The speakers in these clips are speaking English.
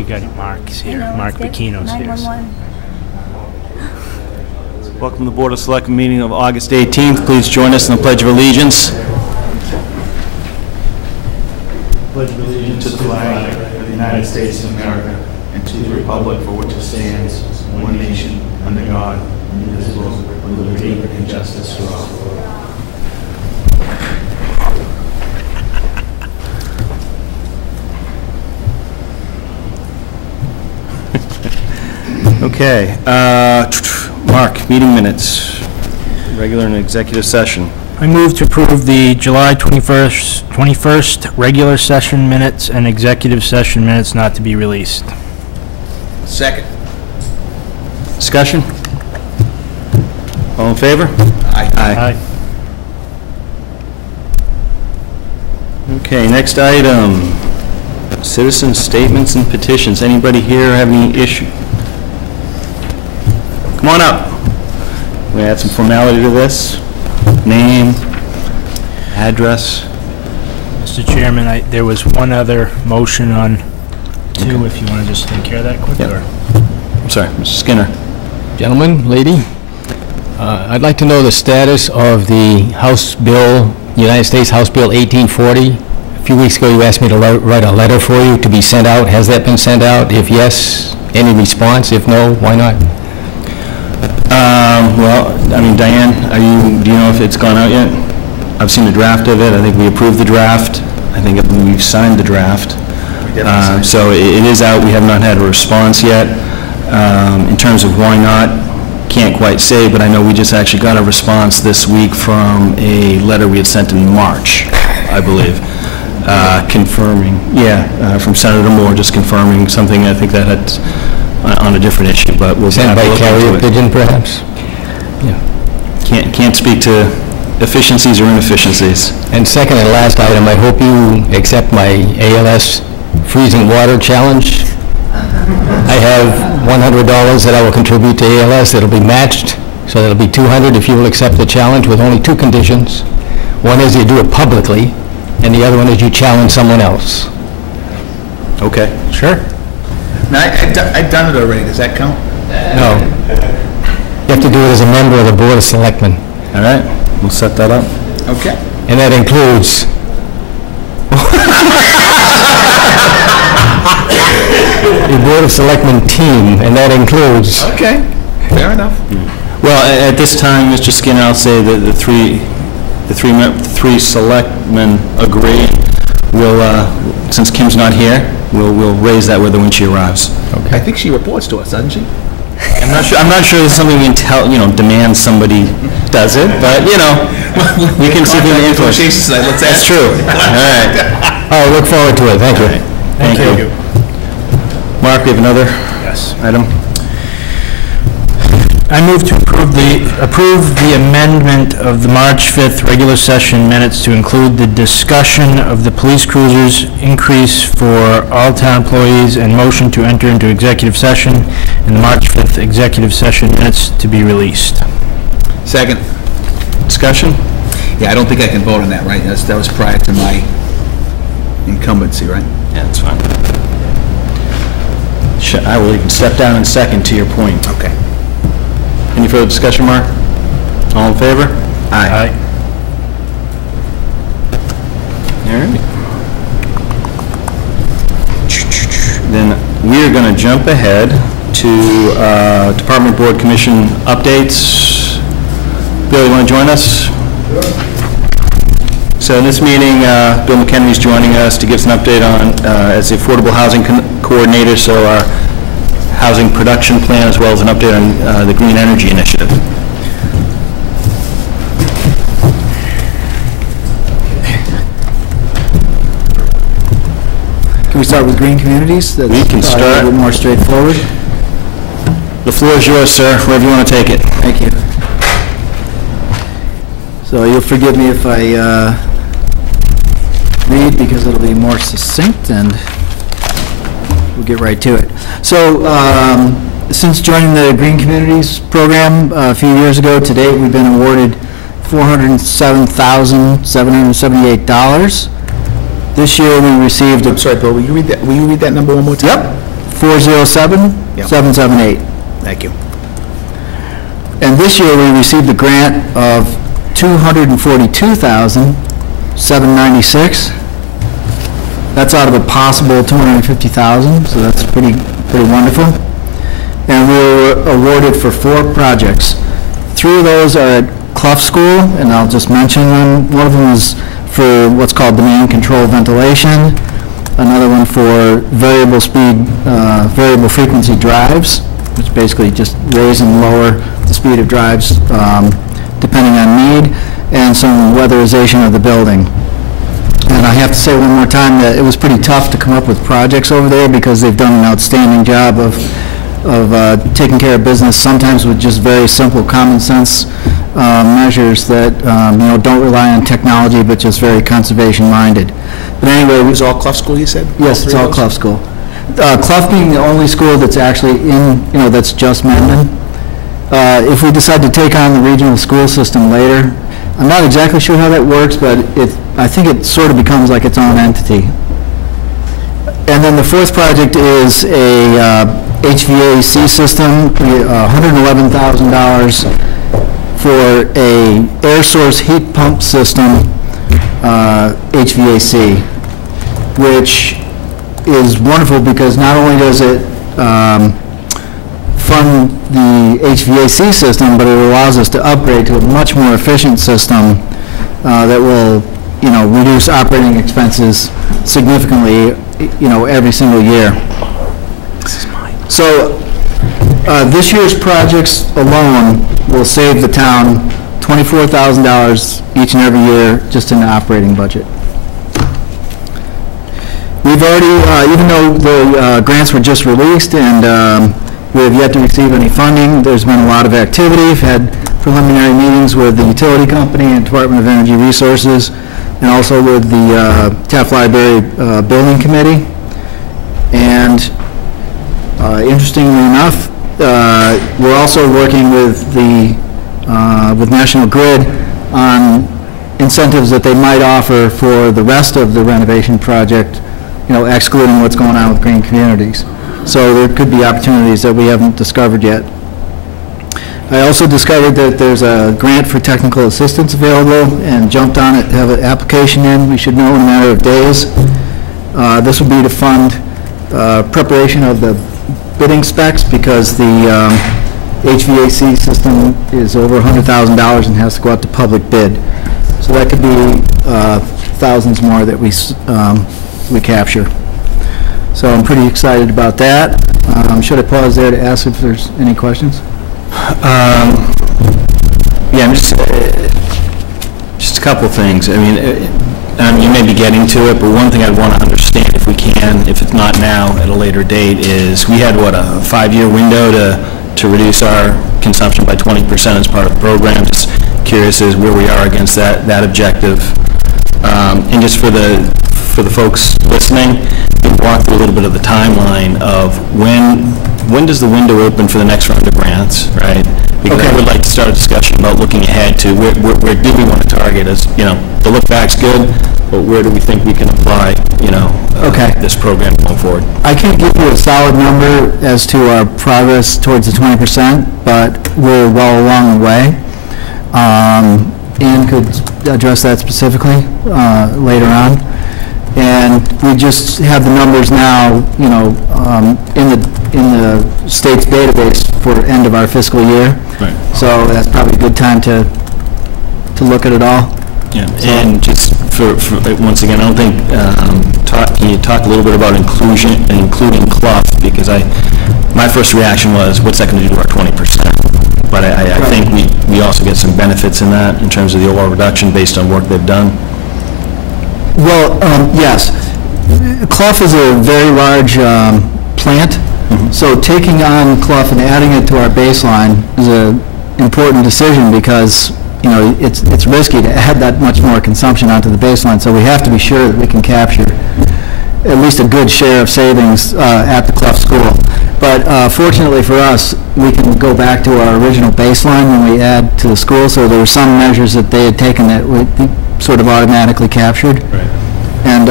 You got it, Mark's here. No, Mark it's good. Bikino's here. 911. Welcome to the Board of Selectmen meeting of August 18th. Please join us in the Pledge of Allegiance. Pledge of allegiance to the flag of the United States of America and to the republic for which it stands, one nation, under God, indivisible, with liberty and justice for all. Okay, Mark, meeting minutes, regular and executive session. I move to approve the July 21st regular session minutes and executive session minutes not to be released. Second. Discussion? All in favor? Aye. Okay, next item, citizen statements and petitions. Anybody here have any issue? Come on up. We add some formality to this. Name, address. Mr. Chairman, there was one other motion on two, if you want to just take care of that quick. Yep. Or I'm sorry, Mr. Skinner. Gentlemen, lady, I'd like to know the status of the House Bill, United States House Bill 1840. A few weeks ago, you asked me to write a letter for you to be sent out. Has that been sent out? If yes, any response? If no, why not? Well, I mean, Diane, do you know if it's gone out yet? I've seen the draft of it. I think we approved the draft. I think we've signed the draft. So it is out. We have not had a response yet. In terms of why not, can't quite say, but I know we just actually got a response this week from a letter we had sent in March, I believe, confirming, from Senator Moore, just confirming something I think that had on a different issue, but we'll Sent by carrier pigeon, perhaps? Can't speak to efficiencies or inefficiencies. And second and last item, I hope you accept my ALS freezing water challenge. I have $100 that I will contribute to ALS. It'll be matched, so that'll be $200 if you will accept the challenge with only two conditions. One is you do it publicly, and the other one is you challenge someone else. Okay. Sure. Now, I've done it already. Does that count? No. You have to do it as a member of the Board of Selectmen. All right, we'll set that up. Okay. And that includes the Board of Selectmen team, and that includes... Okay. Fair enough. Well, at this time, Mr. Skinner, I'll say that the three selectmen agree. We'll, since Kim's not here, we'll raise that with her when she arrives. Okay. I think she reports to us, doesn't she? I'm not sure there's something we can tell, demand somebody does it, but, we can see if we can influence. Let's That's ask. true. All right. I look forward to it. Thank you. Thank you. Mark, we have another item. I move to approve the amendment of the March 5th regular session minutes to include the discussion of the police cruisers increase for all town employees and motion to enter into executive session in the March 5th executive session minutes to be released. Second. Discussion? Yeah, I don't think I can vote on that, right? That was prior to my incumbency, right? Yeah, that's fine. I will even step down in second to your point. Okay. Any further discussion, Mark? All in favor? Aye. All right. Then we are going to jump ahead to Department Board Commission updates. Bill, you want to join us? Sure. So in this meeting, Bill McHenry's joining us to give us an update on, as the Affordable Housing Coordinator, so our housing production plan, as well as an update on the Green Energy Initiative. Can we start with green communities? That's We can start. a little bit more straightforward. The floor is yours, sir, wherever you want to take it. Thank you. So you'll forgive me if I read, because it'll be more succinct, and we'll get right to it. So since joining the Green Communities program a few years ago, to date we've been awarded $407,778. This year we received... I'm sorry, Bill, will you read that number one more time? Yep. 407-778. Thank you. And this year, we received a grant of $242,796. That's out of a possible $250,000, so that's pretty wonderful. And we were awarded for 4 projects. 3 of those are at Clough School, and I'll just mention them. One of them is for what's called demand control ventilation. Another one for variable speed, variable frequency drives, which basically just raise and lower the speed of drives depending on need, and some weatherization of the building. And I have to say one more time that it was pretty tough to come up with projects over there because they've done an outstanding job of taking care of business, sometimes with just very simple common sense measures that don't rely on technology, but just very conservation minded. But anyway, It was all Clough School, you said? yes, it's all Clough School. Clough being the only school that's actually that's just Mendon. If we decide to take on the regional school system later, I'm not exactly sure how that works, but I think it sort of becomes like its own entity. And then the 4th project is a HVAC system, $111,000 for a air source heat pump system, HVAC, which is wonderful because not only does it fund the HVAC system, but it allows us to upgrade to a much more efficient system that will, reduce operating expenses significantly, every single year. So this year's projects alone will save the town $24,000 each and every year just in the operating budget. We've already, even though the grants were just released and we have yet to receive any funding, there's been a lot of activity. We've had preliminary meetings with the utility company and Department of Energy Resources, and also with the Taft Library Building Committee. And interestingly enough, we're also working with with National Grid on incentives that they might offer for the rest of the renovation project, excluding what's going on with green communities. So there could be opportunities that we haven't discovered yet. I also discovered that there's a grant for technical assistance available and jumped on it, have an application in. We should know in a matter of days. This would be to fund preparation of the bidding specs because the HVAC system is over $100,000 and has to go out to public bid. So that could be thousands more that we capture. So I'm pretty excited about that. Should I pause there to ask if there's any questions? Yeah, I'm just a couple things. I mean, you may be getting to it, but one thing I'd want to understand, if we can, if it's not now, at a later date, is we had, a 5-year window to reduce our consumption by 20% as part of the program. Just curious as where we are against that objective. And just for the folks listening, walk through a little bit of the timeline of when does the window open for the next round of grants, right? Because I would like to start a discussion about looking ahead to where do we want to target as, the look back's good, but where do we think we can apply, this program going forward? I can't give you a solid number as to our progress towards the 20%, but we're well along the way. Ian could address that specifically later on. And we just have the numbers now, in the state's database for end of our fiscal year. Right. So that's probably a good time to look at it all. Yeah, and just for once again, I don't think, can you talk a little bit about including Clough? Because my first reaction was, what's that going to do to our 20%? But I think we also get some benefits in that in terms of the overall reduction based on work they've done. Well, yes. Clough is a very large plant, so taking on Clough and adding it to our baseline is an important decision because, it's risky to add that much more consumption onto the baseline, so we have to be sure that we can capture at least a good share of savings at the Clough School. But fortunately for us, we can go back to our original baseline when we add to the school, so there were some measures that they had taken that we sort of automatically captured. Right. And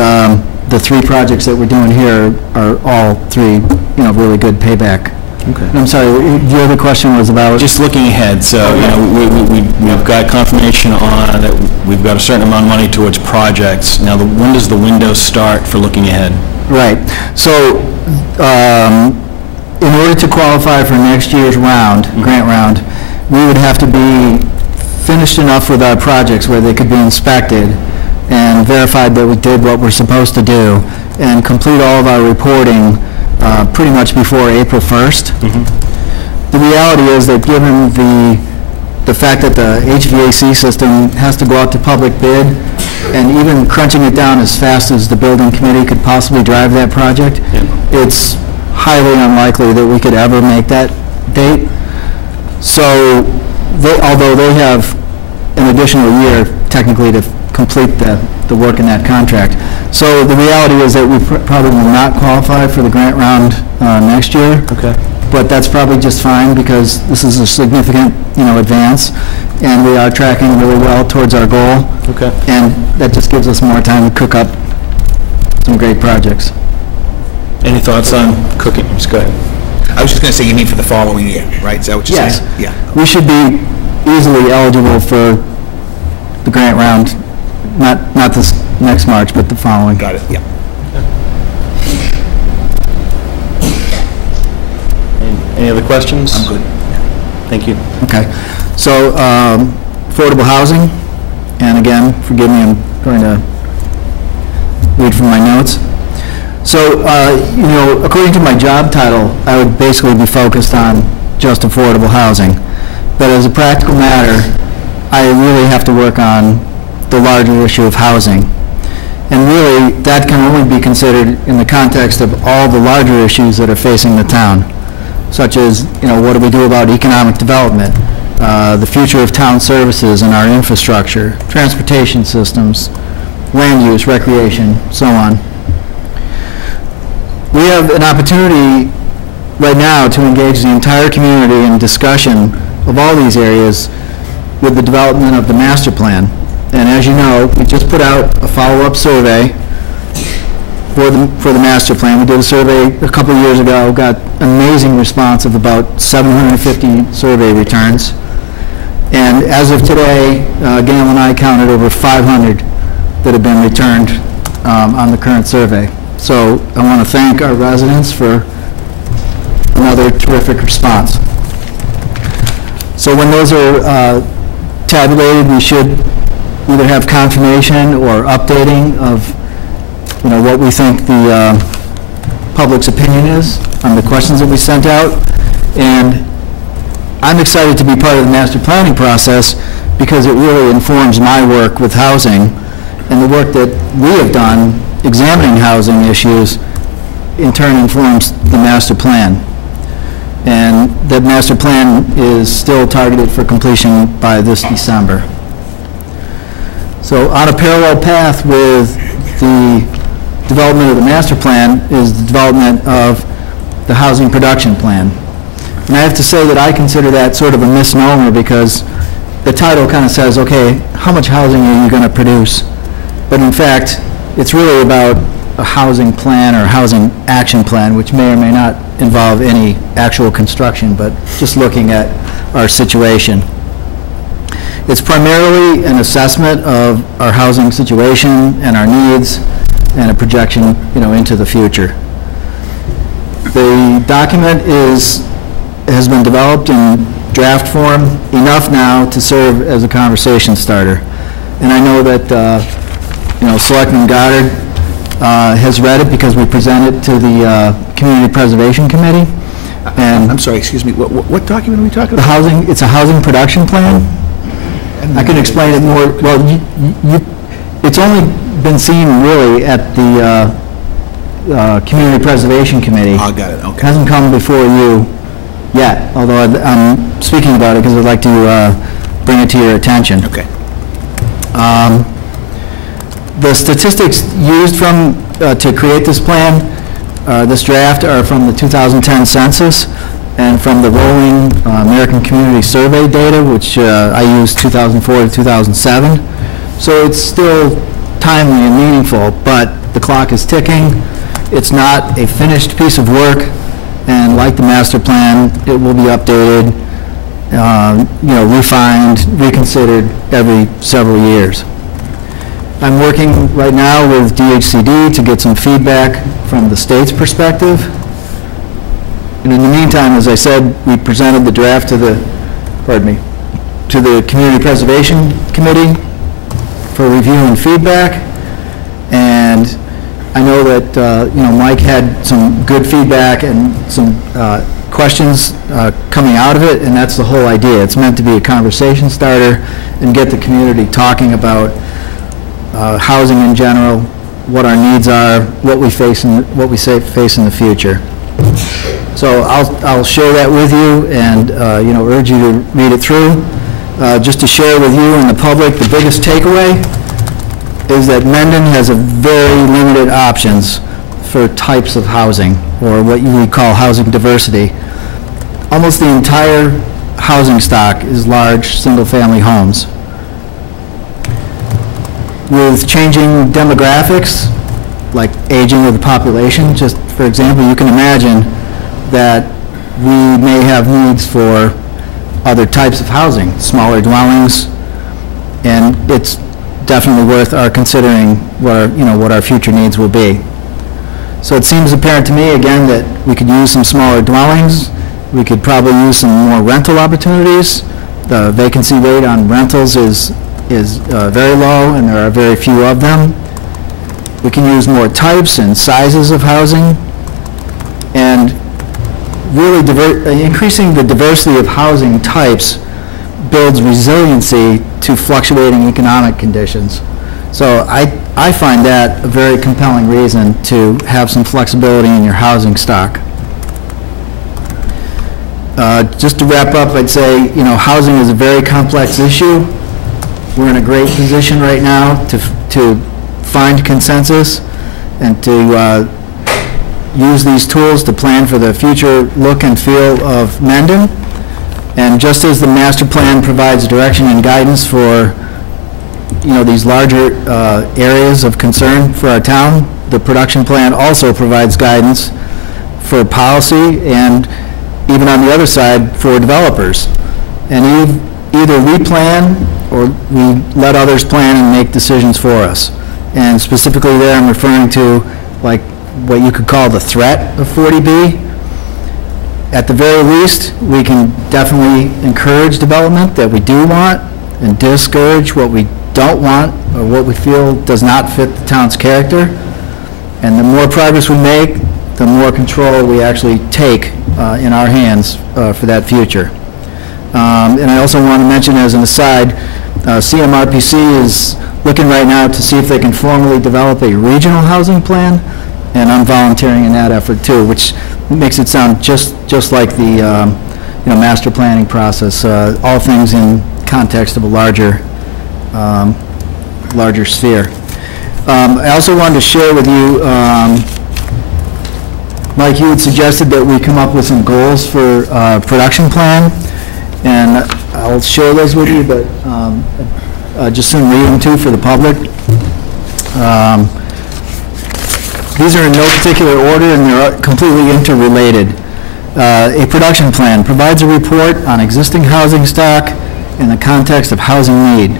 the three projects that we're doing here are all three, really good payback. Okay. I'm sorry, the other question was about... Just looking ahead, so, we've got confirmation on that we've got a certain amount of money towards projects. Now, when does the window start for looking ahead? Right. So, in order to qualify for next year's round, grant round, we would have to be finished enough with our projects where they could be inspected and verified that we did what we're supposed to do, and complete all of our reporting pretty much before April 1st. The reality is that given the fact that the HVAC system has to go out to public bid, and even crunching it down as fast as the building committee could possibly drive that project, it's highly unlikely that we could ever make that date. So, although they have an additional year technically to complete the work in that contract. So the reality is that we probably will not qualify for the grant round next year. Okay. But that's probably just fine, because this is a significant, advance, and we are tracking really well towards our goal. Okay. And that just gives us more time to cook up some great projects. Any thoughts on cooking? Just go ahead. I was just going to say, you mean for the following year, right? Is that what you're Yes. saying? Yeah. We should be easily eligible for the grant round, not this next March, but the following. Got it, yeah. Any other questions? I'm good. Thank you. Okay. So, affordable housing, and again, forgive me, I'm going to read from my notes. So, according to my job title, I would basically be focused on just affordable housing. But as a practical matter, I really have to work on the larger issue of housing. And really, that can only be considered in the context of all the larger issues that are facing the town, such as, what do we do about economic development, the future of town services and our infrastructure, transportation systems, land use, recreation, so on. We have an opportunity right now to engage the entire community in discussion of all these areas with the development of the master plan. And as you know, we just put out a follow-up survey for the master plan. We did a survey a couple of years ago, got amazing response of about 750 survey returns. And as of today, Gail and I counted over 500 that have been returned on the current survey. So I want to thank our residents for another terrific response. So when those are tabulated, we should either have confirmation or updating of, what we think the public's opinion is on the questions that we sent out. And I'm excited to be part of the master planning process because it really informs my work with housing, and the work that we have done examining housing issues in turn informs the master plan. And the master plan is still targeted for completion by this December. So on a parallel path with the development of the master plan is the development of the housing production plan. And I have to say that I consider that sort of a misnomer, because the title kind of says, okay, how much housing are you going to produce? But in fact, it's really about a housing plan or housing action plan, which may or may not involve any actual construction, but just looking at our situation. It's primarily an assessment of our housing situation and our needs, and a projection, into the future. The document has been developed in draft form, enough now to serve as a conversation starter. And I know that, Selectman Goddard has read it because we presented it to the Community Preservation Committee. And I'm sorry, excuse me, what document are we talking the about? it's a housing production plan. I can explain it more. Well, it's only been seen really at the Community Preservation Committee. I got it, okay. Hasn't come before you yet, although I'm speaking about it because I'd like to bring it to your attention. Okay. The statistics used to create this plan, this draft, are from the 2010 census and from the rolling American Community Survey data, which I used 2004 to 2007. So it's still timely and meaningful, but the clock is ticking. It's not a finished piece of work, and like the master plan, it will be updated, refined, reconsidered every several years. I'm working right now with DHCD to get some feedback from the state's perspective. And in the meantime, as I said, we presented the draft to the Community Preservation Committee for review and feedback. And I know that, Mike had some good feedback and some questions coming out of it, and that's the whole idea. It's meant to be a conversation starter and get the community talking about housing in general, what our needs are, what we face in the future. So I'll share that with you and, urge you to read it through. Just to share with you and the public, the biggest takeaway is that Mendon has a very limited options for types of housing, or what you would call housing diversity. Almost the entire housing stock is large, single-family homes. With changing demographics, like aging of the population, just for example, you can imagine that we may have needs for other types of housing, smaller dwellings, and it's definitely worth our considering what our future needs will be. So it seems apparent to me, again, that we could use some smaller dwellings. We could probably use some more rental opportunities. The vacancy rate on rentals is very low, and there are very few of them. We can use more types and sizes of housing, and really increasing the diversity of housing types builds resiliency to fluctuating economic conditions. So I find that a very compelling reason to have some flexibility in your housing stock. Just to wrap up, I'd say, housing is a very complex issue. We're in a great position right now to find consensus and to use these tools to plan for the future look and feel of Mendon. And just as the master plan provides direction and guidance for these larger areas of concern for our town, the production plan also provides guidance for policy and even on the other side for developers. And either we plan or we let others plan and make decisions for us. And specifically there I'm referring to like what you could call the threat of 40B. At the very least, we can definitely encourage development that we do want and discourage what we don't want or what we feel does not fit the town's character. And the more progress we make, the more control we actually take in our hands for that future. And I also want to mention as an aside, CMRPC is looking right now to see if they can formally develop a regional housing plan, and I'm volunteering in that effort too, which makes it sound just like the master planning process, all things in context of a larger sphere. I also wanted to share with you, Mike, you had suggested that we come up with some goals for production plan, and I'll share those with you, but just soon read them too for the public. These are in no particular order, and they're completely interrelated. A production plan provides a report on existing housing stock in the context of housing need.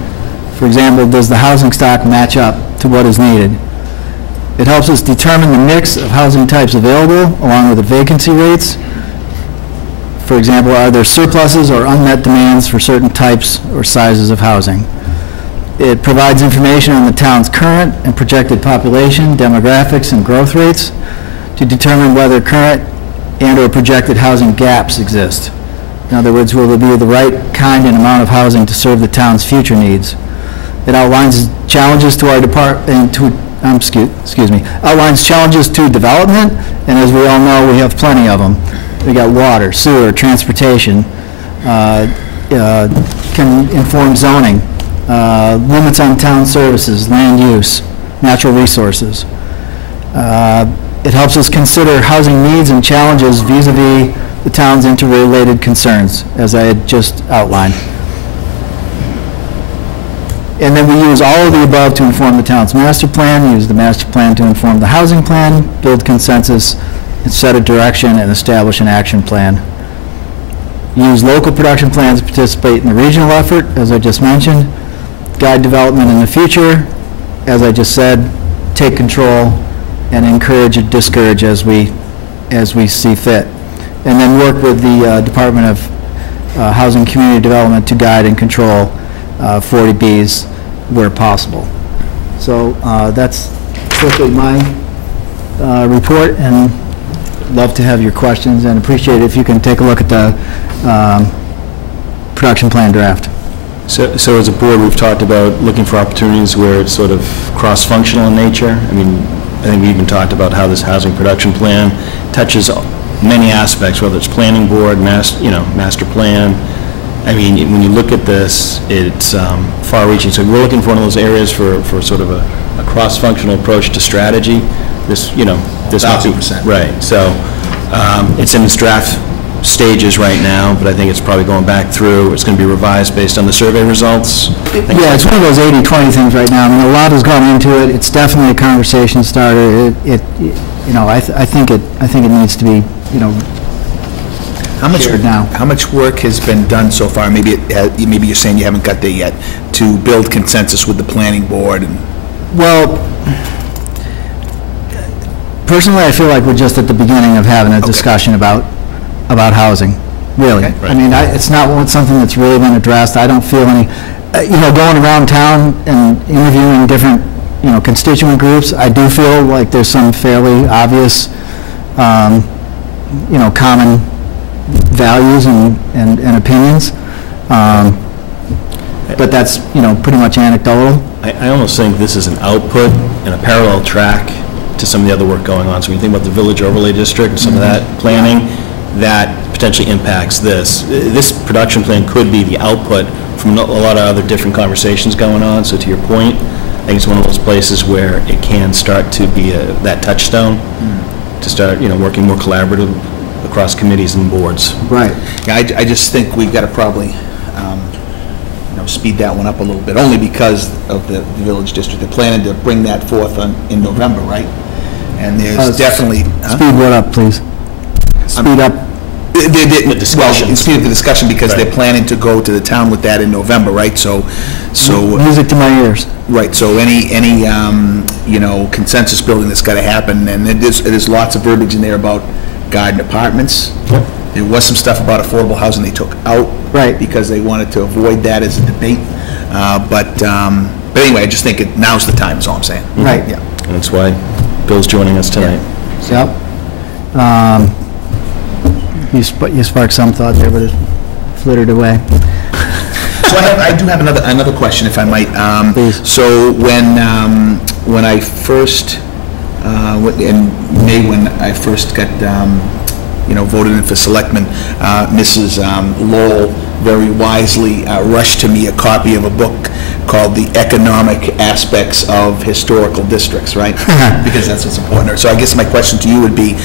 For example, does the housing stock match up to what is needed? It helps us determine the mix of housing types available, along with the vacancy rates. For example, are there surpluses or unmet demands for certain types or sizes of housing? It provides information on the town's current and projected population, demographics, and growth rates to determine whether current and/or projected housing gaps exist. In other words, will there be the right kind and amount of housing to serve the town's future needs? It outlines challenges to our outlines challenges to development, and as we all know, we have plenty of them. We got water, sewer, transportation, can inform zoning, limits on town services, land use, natural resources. It helps us consider housing needs and challenges vis-a-vis the town's interrelated concerns, as I had just outlined. And then we use all of the above to inform the town's master plan, use the master plan to inform the housing plan, build consensus, and set a direction and establish an action plan. Use local production plans to participate in the regional effort, as I just mentioned. Guide development in the future, as I just said, take control and encourage or discourage as we see fit. And then work with the Department of Housing and Community Development to guide and control 40Bs where possible. So that's quickly my report, and love to have your questions, and appreciate it if you can take a look at the production plan draft. So as a board, we've talked about looking for opportunities where it's sort of cross-functional in nature. I mean, I think we even talked about how this housing production plan touches many aspects, whether it's planning board, master plan. I mean, when you look at this, it's far-reaching. So we're looking for one of those areas for sort of a cross-functional approach to strategy. This might be 1,000%. right. So it's in its draft stages right now, but I think it's probably going back through. It's going to be revised based on the survey results. Yeah, it's one of those 80-20 things right now. I mean, a lot has gone into it. It's definitely a conversation starter. I think it needs to be, shared now. How much work has been done so far? Maybe you're saying you haven't got there yet, to build consensus with the planning board. Well, personally, I feel like we're just at the beginning of having a discussion about housing, really. Okay. I mean, it's not something that's really been addressed. I don't feel any, going around town and interviewing different, constituent groups, I do feel like there's some fairly obvious, common values and opinions. But that's, pretty much anecdotal. I almost think this is an output and a parallel track to some of the other work going on. So when you think about the village overlay district and some of that planning, that potentially impacts this. This production plan could be the output from a lot of other different conversations going on. So to your point, I think it's one of those places where it can start to be that touchstone to start, working more collaborative across committees and boards. Right. Yeah, I just think we've got to probably, speed that one up a little bit, only because of the village district. They're planning to bring that forth in November, right? And there's definitely... Speed what up, please? Speed up. The discussion. Well, speed of the discussion, because they're planning to go to the town with that in November, right? So Music to my ears. right. So any consensus building that's got to happen, and there's lots of verbiage in there about garden apartments. Yep. There was some stuff about affordable housing they took out, Right. because they wanted to avoid that as a debate. But anyway, I just think now's the time. Is all I'm saying. Right. Yeah. And that's why Bill's joining us tonight. Yep. You sparked some thought there, but it flittered away. So I do have another question, if I might. Please. So when I first, in May, when I first got, voted in for Selectmen, Mrs. Lowell very wisely rushed to me a copy of a book called The Economic Aspects of Historical Districts, right? Because that's what's important. So I guess my question to you would be,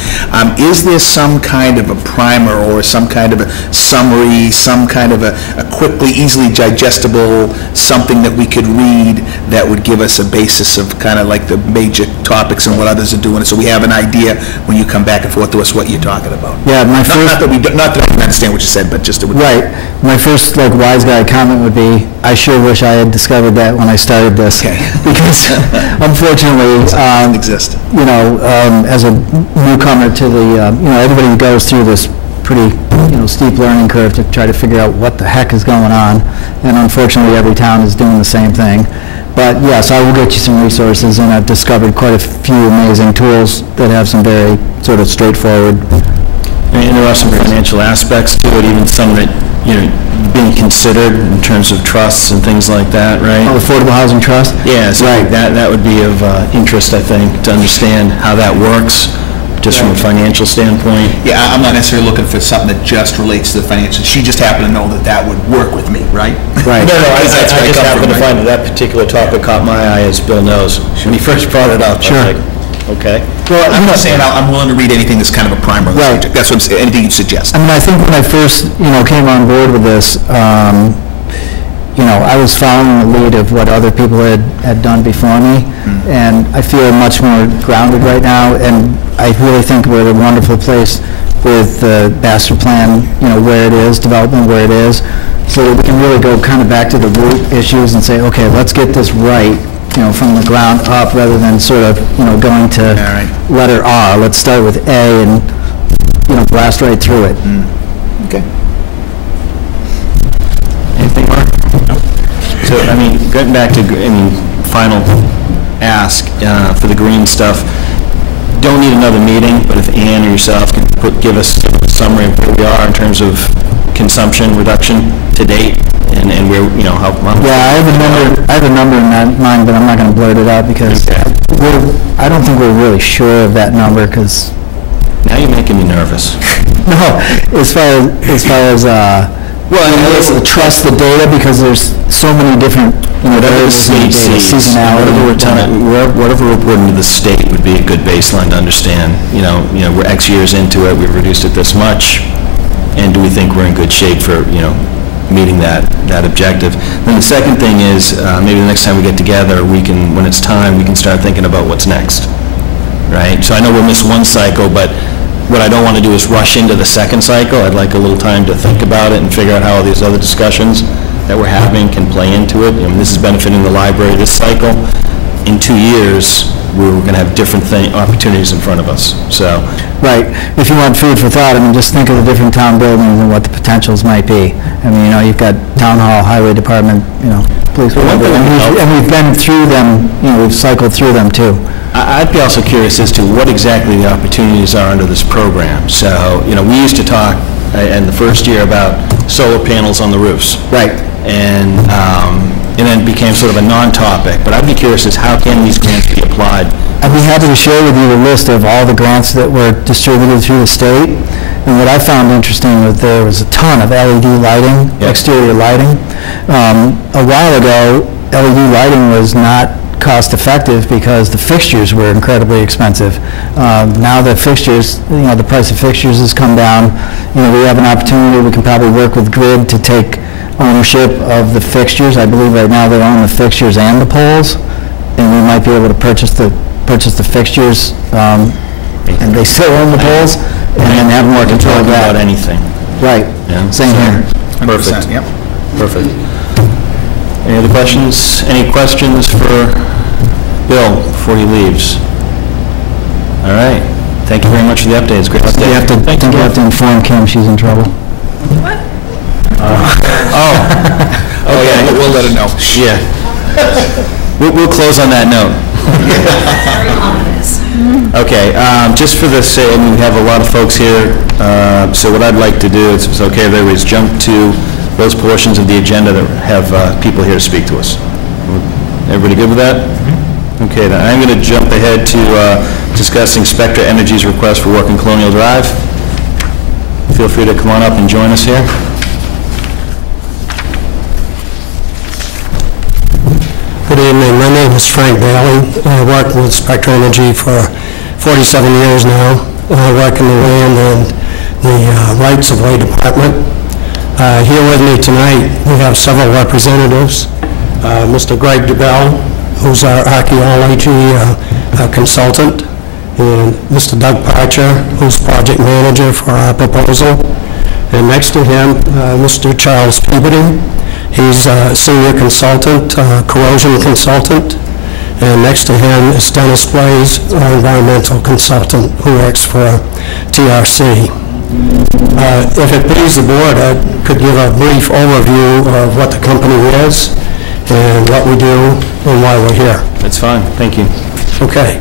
is there some kind of a primer or some kind of a summary, some kind of a quickly, easily digestible, something that we could read that would give us a basis of kind of like the major topics and what others are doing, so we have an idea when you come back and forth to us what you're talking about? Yeah, my first... Not that I can understand what you said, but just it would... Right. My first, wise guy comment would be, I sure wish I had discovered that when I started this. Okay. Because, unfortunately, doesn't exist. As a newcomer to the, everybody goes through this pretty, steep learning curve to try to figure out what the heck is going on. And unfortunately, every town is doing the same thing. But yes, I will get you some resources, and I've discovered quite a few amazing tools that have some very sort of straightforward... And there are some financial aspects to it, even some that, being considered in terms of trusts and things like that, right? Oh, Affordable Housing Trust? Yeah, so Right. that would be of interest, I think, to understand how that works, just from a financial standpoint. Yeah, I'm not necessarily looking for something that just relates to the financials. She just happened to know that would work with me, right? Right. No, I Because that's where I just come happened to from, find that particular topic caught my eye, as Bill knows. When he first brought it up, Sure. I was like, okay. Well, I'm not saying I'm willing to read anything that's kind of a primer on the Right. subject. That's what I'm saying, anything you suggest. I mean, I think when I first, came on board with this, I was following the lead of what other people had done before me, and I feel much more grounded right now, and I really think we're at a wonderful place with the master plan, where it is, development where it is, so that we can really go kind of back to the root issues and say, okay, let's get this right, from the ground up, rather than sort of, going to letter R. Let's start with A and, blast right through it. Okay. Anything, Mark? No. So, getting back to, final ask for the green stuff, don't need another meeting, but if Ann or yourself can give us a summary of where we are in terms of consumption reduction to date, and where, how... Yeah, I have a number in mind, but I'm not going to blurt it out, because I don't think we're really sure of that number, because... Now you're making me nervous. No, as far as trust the data, because there's so many different, whatever the state sees, seasonality, whatever we're putting to the state would be a good baseline to understand. We're X years into it, we've reduced it this much, and do we think we're in good shape for, meeting that objective? Then the second thing is, maybe the next time we get together, when it's time, we can start thinking about what's next, right? So I know we'll miss one cycle, but what I don't want to do is rush into the second cycle. I'd like a little time to think about it and figure out how all these other discussions that we're having can play into it. This is benefiting the library this cycle. In 2 years, we're going to have different opportunities in front of us. So, right. If you want food for thought, just think of the different town buildings and what the potentials might be. You've got town hall, highway department, police, and we've been through them. We've cycled through them too. I'd be also curious as to what exactly the opportunities are under this program. So, we used to talk in the first year about solar panels on the roofs. Right. And then it became sort of a non-topic. But I'd be curious as how can these grants be applied? I'd be happy to share with you a list of all the grants that were distributed through the state. And what I found interesting was there was a ton of LED lighting, exterior lighting. A while ago, LED lighting was not cost-effective because the fixtures were incredibly expensive. Now the fixtures, the price of fixtures has come down. We have an opportunity. We can probably work with Grid to take ownership of the fixtures. I believe right now they own the fixtures and the poles, and we might be able to purchase the fixtures, and they still own the poles, and then have more control of that. About anything. Right. Yeah. Same here. 100%. Yep. Perfect. Any other questions? Any questions for Bill before he leaves? All right. Thank you very much for the update. It's great update. You have to inform Kim she's in trouble. What? Yeah. We'll let her know. Yeah. We'll close on that note. Very ominous. Okay. Just for the sake, we have a lot of folks here. So what I'd like to do, if it's okay with everybody, is jump to those portions of the agenda that have people here to speak to us. Everybody good with that? Mm-hmm. Okay, then I'm going to jump ahead to discussing Spectra Energy's request for work in Colonial Drive. Feel free to come on up and join us here. Good evening. My name is Frank Bailey. I worked with Spectra Energy for 47 years now. I work in the land and the rights of way department. Here with me tonight, we have several representatives. Mr. Greg DeBell, who's our archaeology consultant, and Mr. Doug Parcher, who's project manager for our proposal. And next to him, Mr. Charles Peabody. He's a senior consultant, corrosion consultant. And next to him is Dennis Blaze, our environmental consultant, who works for TRC. If it pleases the board, I could give a brief overview of what the company is and what we do and why we're here. That's fine. Thank you. Okay.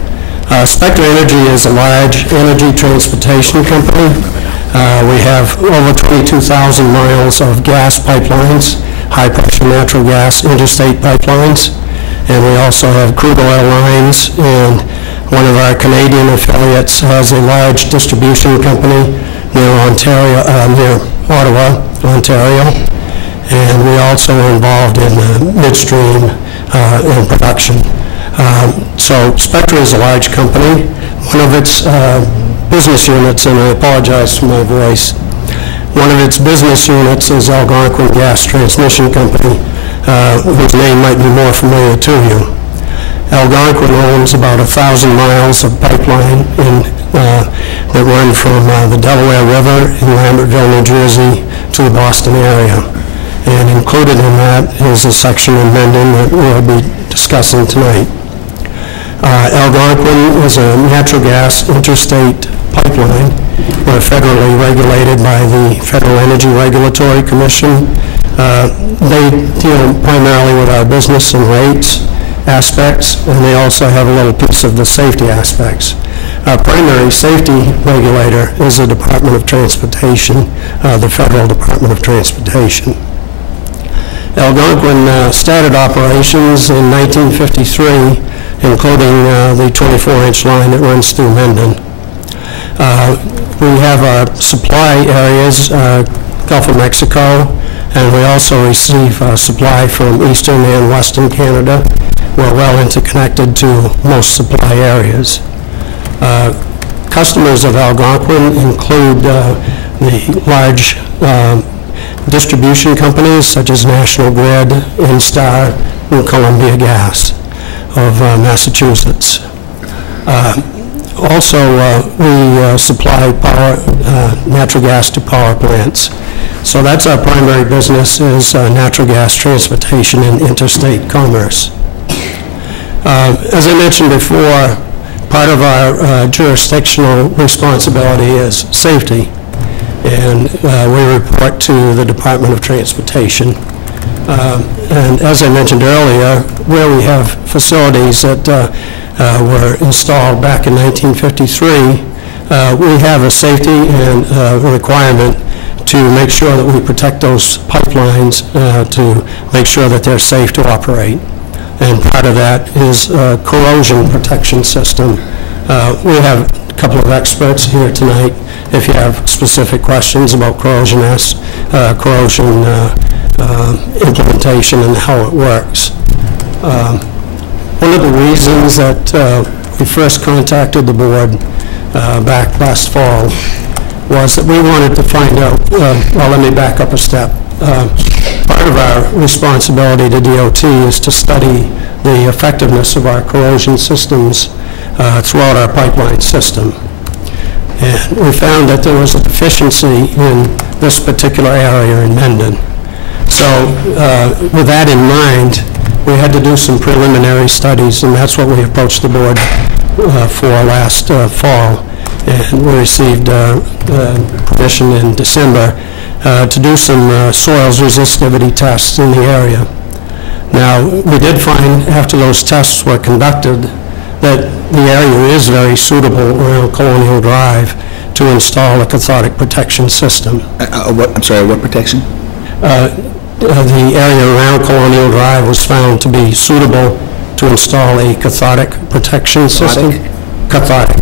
Spectra Energy is a large energy transportation company. We have over 22,000 miles of gas pipelines, high-pressure natural gas interstate pipelines, and we also have crude oil lines, and one of our Canadian affiliates has a large distribution company near Ottawa, Ontario, and we also are involved in midstream in production. So Spectra is a large company. One of its business units, and I apologize for my voice, one of its business units is Algonquin Gas Transmission Company. whose name might be more familiar to you. Algonquin owns about 1,000 miles of pipeline that run from the Delaware River in Lambertville, New Jersey, to the Boston area. And included in that is a section in Mendon that we'll be discussing tonight. Algonquin is a natural gas interstate pipeline. We're federally regulated by the Federal Energy Regulatory Commission. They deal primarily with our business and rates aspects, and they also have a little piece of the safety aspects. Our primary safety regulator is the Department of Transportation, the Federal Department of Transportation. Algonquin started operations in 1953, including the 24-inch line that runs through Mendon. We have our supply areas, Gulf of Mexico, and we also receive supply from eastern and western Canada. We're well interconnected to most supply areas. Customers of Algonquin include the large distribution companies such as National Grid, Instar, and Columbia Gas of Massachusetts. Also, we supply power, natural gas to power plants. So that's our primary business, is natural gas transportation and interstate commerce. As I mentioned before, part of our jurisdictional responsibility is safety, and we report to the Department of Transportation. And as I mentioned earlier, where we have facilities that were installed back in 1953, we have a safety and requirement to make sure that we protect those pipelines to make sure that they're safe to operate. And part of that is a corrosion protection system. We have a couple of experts here tonight if you have specific questions about corrosion implementation and how it works. One of the reasons that we first contacted the board back last fall was that we wanted to find out, well, let me back up a step. Part of our responsibility to DOT is to study the effectiveness of our corrosion systems throughout our pipeline system. And we found that there was a deficiency in this particular area in Mendon. So with that in mind, we had to do some preliminary studies, and that's what we approached the board for last fall. And we received permission in December to do some soils resistivity tests in the area. Now, we did find, after those tests were conducted, that the area is very suitable around Colonial Drive to install a cathodic protection system. I'm sorry, what protection? The area around Colonial Drive was found to be suitable to install a cathodic protection system. Cathodic.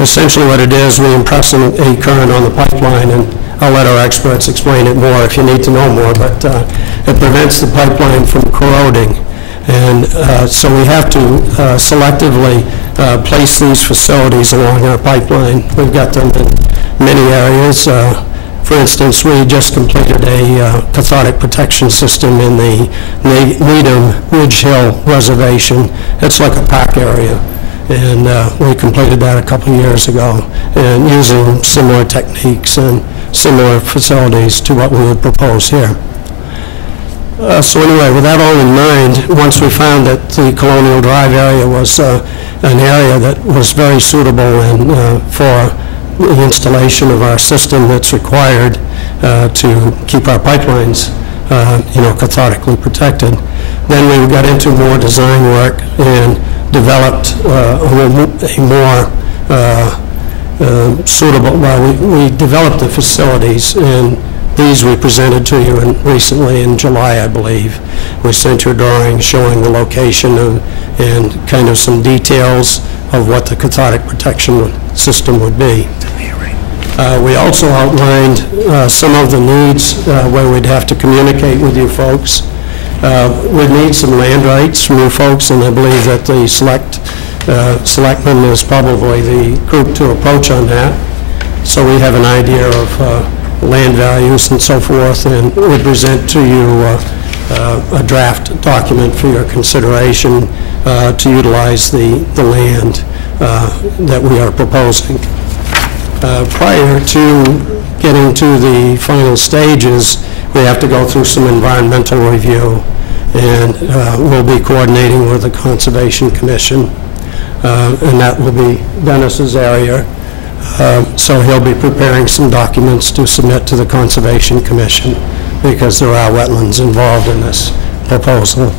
Essentially what it is, we impress a current on the pipeline, and I'll let our experts explain it more if you need to know more, but it prevents the pipeline from corroding. And so we have to selectively place these facilities along our pipeline. We've got them in many areas. For instance, we just completed a cathodic protection system in the Needham Ridge Hill Reservation. It's like a park area. And we completed that a couple of years ago, and using similar techniques and similar facilities to what we would propose here. So anyway, with that all in mind, once we found that the Colonial Drive area was an area that was very suitable and for the installation of our system that's required to keep our pipelines, cathodically protected, then we got into more design work and developed a more suitable, we developed the facilities, and these we presented to you recently in July, I believe. We sent you a drawing showing the location and kind of some details of what the cathodic protection system would be. We also outlined some of the needs where we'd have to communicate with you folks. We'd need some land rights from you folks, and I believe that the Selectmen is probably the group to approach on that. So we have an idea of land values and so forth, and we present to you a draft document for your consideration to utilize the land that we are proposing. Prior to getting to the final stages, we have to go through some environmental review, and we'll be coordinating with the Conservation Commission, and that will be Dennis's area. So he'll be preparing some documents to submit to the Conservation Commission, because there are wetlands involved in this proposal.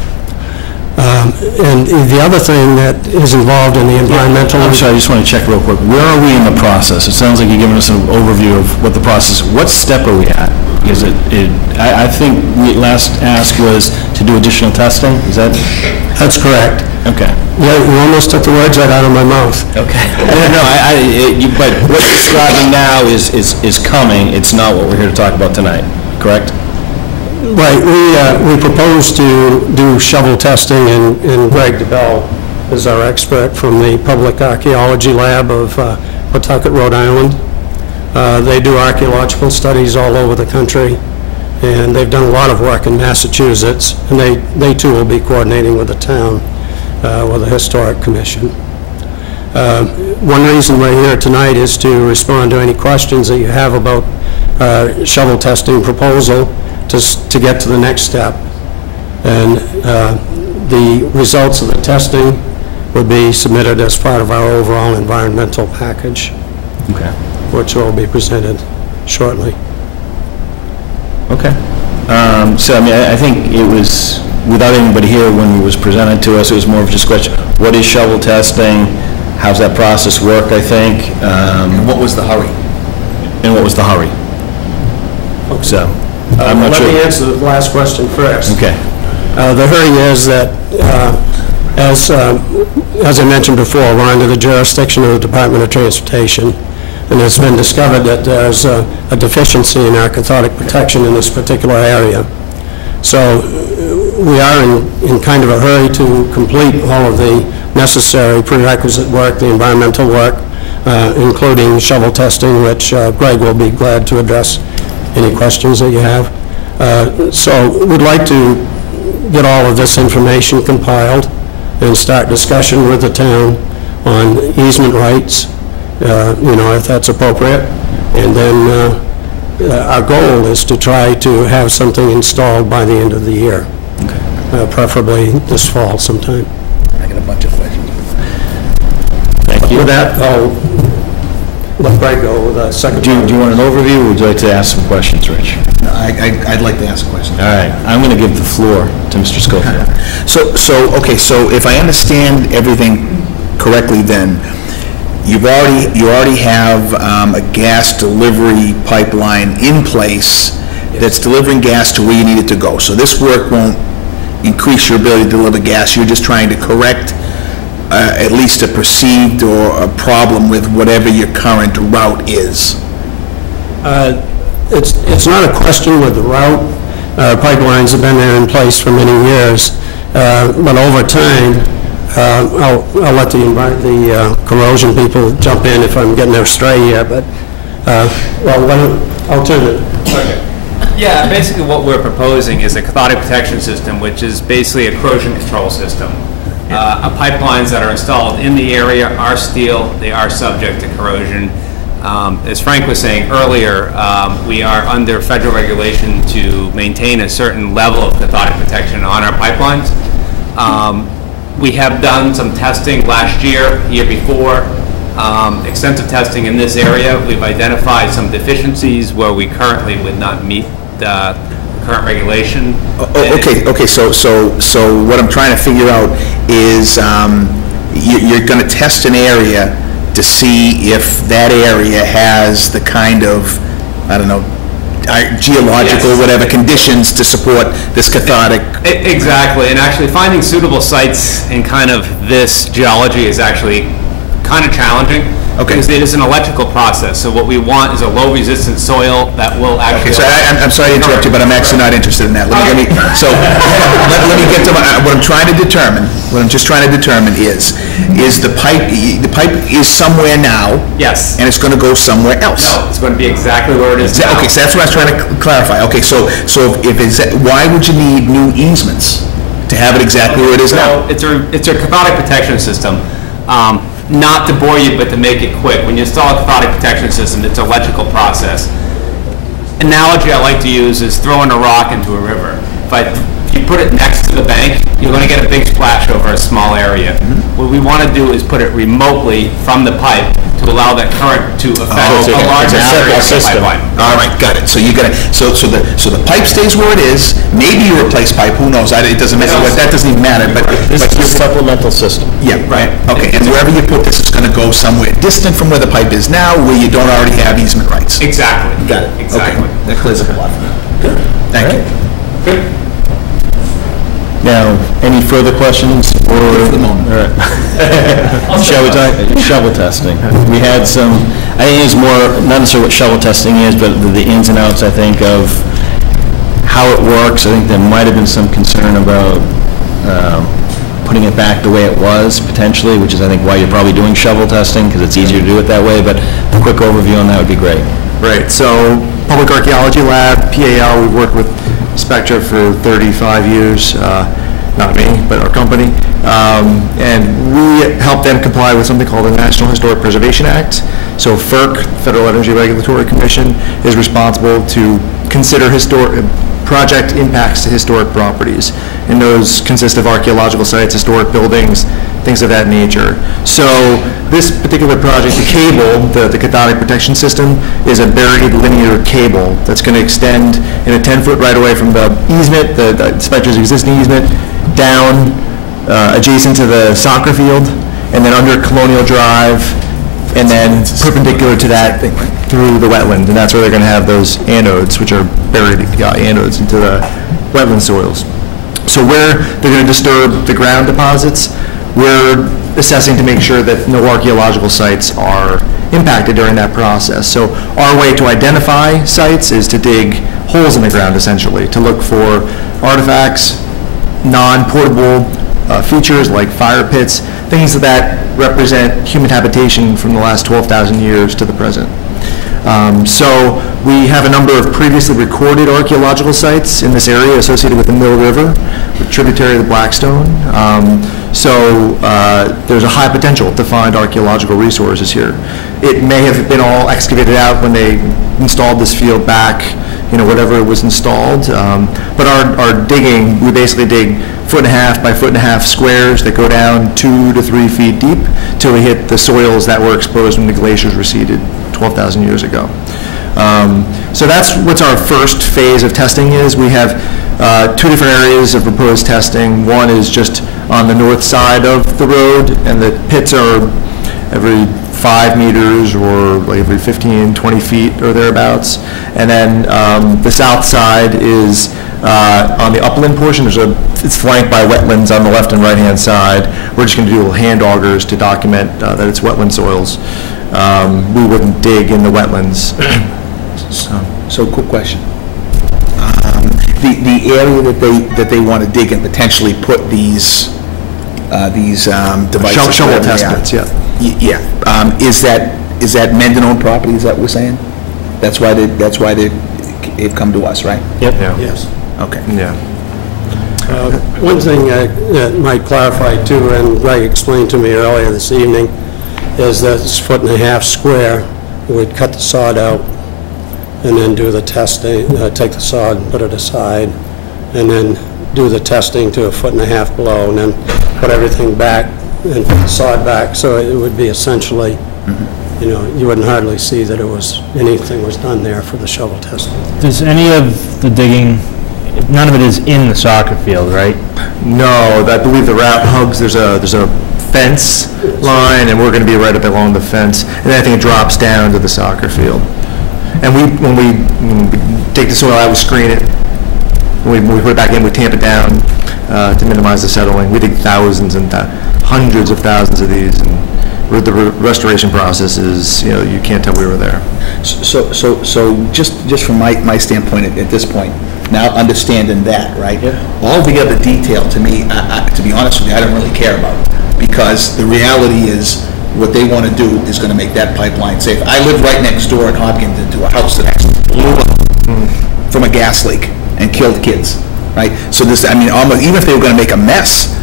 And the other thing that is involved in the environmental... I'm sorry, I just want to check real quick. Where are we in the process? It sounds like you're giving us an overview of what the process... What step are we at? Because I think the last ask was to do additional testing. Is that... That's correct. Okay. Yeah, you almost took the words right out of my mouth. Okay. No, but what you're describing now is coming. It's not what we're here to talk about tonight, correct? Right, we propose to do shovel testing, and Greg DeBell is our expert from the Public Archaeology Lab of Pawtucket, Rhode Island. They do archaeological studies all over the country, and they've done a lot of work in Massachusetts, and they too will be coordinating with the town, with the Historic Commission. One reason we're here tonight is to respond to any questions that you have about shovel testing proposal, to get to the next step. And the results of the testing would be submitted as part of our overall environmental package, Okay. which will be presented shortly. Okay. So, I mean, I think it was, without anybody here when it was presented to us, it was more of just a question, what is shovel testing? How's that process work, I think? And what was the hurry? And what was the hurry? So, I'm not sure. Let me answer the last question first. Okay. The hurry is that, as I mentioned before, we're under the jurisdiction of the Department of Transportation, and it's been discovered that there's a deficiency in our cathodic protection in this particular area. So we are in kind of a hurry to complete all of the necessary prerequisite work, the environmental work, including shovel testing, which Greg will be glad to address any questions that you have. So we'd like to get all of this information compiled and start discussion with the town on easement rights, if that's appropriate. And then our goal is to try to have something installed by the end of the year, preferably this fall sometime. I got a bunch of questions. Thank you. With that, I'll let Greg go with the second. Do you want an overview, or would you like to ask some questions, Rich? No, I'd like to ask a question. All right, I'm going to give the floor to Mr. Schofield. So if I understand everything correctly, then you already have a gas delivery pipeline in place that's delivering gas to where you need it to go. So this work won't increase your ability to deliver gas. You're just trying to correct at least a perceived or a problem with whatever your current route is. It's not a question with the route. Pipelines have been there in place for many years, but over time, I'll let the corrosion people jump in if I'm getting astray here, but I'll turn it. Okay. Yeah, basically what we're proposing is a cathodic protection system, which is basically a corrosion control system. Pipelines that are installed in the area are steel, they are subject to corrosion. As Frank was saying earlier, we are under federal regulation to maintain a certain level of cathodic protection on our pipelines. We have done some testing last year before, extensive testing in this area. We've identified some deficiencies where we currently would not meet the current regulation. Okay. So what I'm trying to figure out is you're going to test an area to see if that area has the kind of, I don't know, geological, Yes. whatever conditions to support this cathodic. Exactly, and actually finding suitable sites in kind of this geology is actually kind of challenging. Okay. Because it is an electrical process, so what we want is a low-resistance soil that will actually... Okay, so I'm sorry to interrupt you, but I'm actually not interested in that. Let me get to what I'm trying to determine. What I'm just trying to determine is the pipe is somewhere now. Yes. And it's going to go somewhere else. No, it's going to be exactly where it is now. Okay, so that's what I was trying to clarify. Okay, so if it's, why would you need new easements to have it exactly where it is now? So it's a cathodic protection system. Not to bore you, but to make it quick. When you install a cathodic protection system, it's an electrical process. Analogy I like to use is throwing a rock into a river. If you put it next to the bank, you're going to get a big splash over a small area. What we want to do is put it remotely from the pipe to allow that current to affect a larger area of the pipeline. All right, got it. So you got it. So the pipe stays where it is. Maybe you replace pipe. Who knows? It doesn't matter. That doesn't even matter. But This is a supplemental system. yeah, right. Okay, and wherever you put this, it's going to go somewhere distant from where the pipe is now, where you don't already have easement rights. Exactly. Got it. Exactly. Okay. That clears up a lot for me. Good. Thank you. Good. Now, any further questions? For the moment. All right. Shall we talk, shovel testing? We had some, I think it's more, not necessarily what shovel testing is, but the ins and outs, I think, of how it works. I think there might have been some concern about putting it back the way it was, potentially, which is, I think, why you're probably doing shovel testing, because it's easier to do it that way, but a quick overview on that would be great. Right, so Public Archaeology Lab, PAL, we've worked with Spectra for 35 years, not me, but our company, and we help them comply with something called the National Historic Preservation Act. So FERC, Federal Energy Regulatory Commission, is responsible to consider project impacts to historic properties, and those consist of archaeological sites, historic buildings, things of that nature. So this particular project, the cable, the cathodic protection system, is a buried linear cable that's going to extend in a 10-foot right-of-way from the easement, the Spectra's existing easement, down adjacent to the soccer field, and then under Colonial Drive, and then perpendicular to that through the wetland, and that's where they're going to have those anodes, which are buried anodes into the wetland soils. So where they're going to disturb the ground deposits, we're assessing to make sure that no archaeological sites are impacted during that process. So our way to identify sites is to dig holes in the ground, essentially, to look for artifacts, non-portable features like fire pits, things that represent human habitation from the last 12,000 years to the present. So we have a number of previously recorded archaeological sites in this area associated with the Mill River, with tributary of the Blackstone. So there's a high potential to find archaeological resources here. It may have been all excavated out when they installed this field back, whatever it was installed. But our digging, we basically dig 1.5 by 1.5 squares that go down 2 to 3 feet deep till we hit the soils that were exposed when the glaciers receded 12,000 years ago. So that's what our first phase of testing is. We have 2 different areas of proposed testing. One is just on the north side of the road, and the pits are every 5 meters or like every 15, 20 feet or thereabouts. And then the south side is on the upland portion. It's flanked by wetlands on the left and right-hand side. We're just going to do little hand augers to document that it's wetland soils. We wouldn't dig in the wetlands. So quick question. The area that they want to dig and potentially put these devices. Shovel test pits, yeah. Yeah. Is that Mendon-owned property? Is that what we're saying? That's why they've come to us, right? Yep. Yes. Okay. Yeah. One thing that might clarify too, and Greg explained to me earlier this evening, is that it's 1.5 square. We'd cut the sod out and then do the testing, take the sod and put it aside, and then do the testing to 1.5 below, and then put everything back and put the sod back. So it would be essentially, you wouldn't hardly see that anything was done there for the shovel testing. Does any of the digging, none of it is in the soccer field, right? No, I believe the route hugs, there's a fence line, and we're going to be right up along the fence, and then I think it drops down to the soccer field. And when we take the soil out, we screen it. When we put it back in, we tamp it down to minimize the settling. We dig thousands and hundreds of thousands of these, and the restoration process is, you can't tell we were there. So just from my standpoint at this point, now understanding that, right? Yeah. All the other detail, to me, to be honest with you, I don't really care about, because the reality is, what they want to do is going to make that pipeline safe. I live right next door in Hopkinton to a house that actually blew up from a gas leak and killed kids, right? So this, almost, even if they were going to make a mess,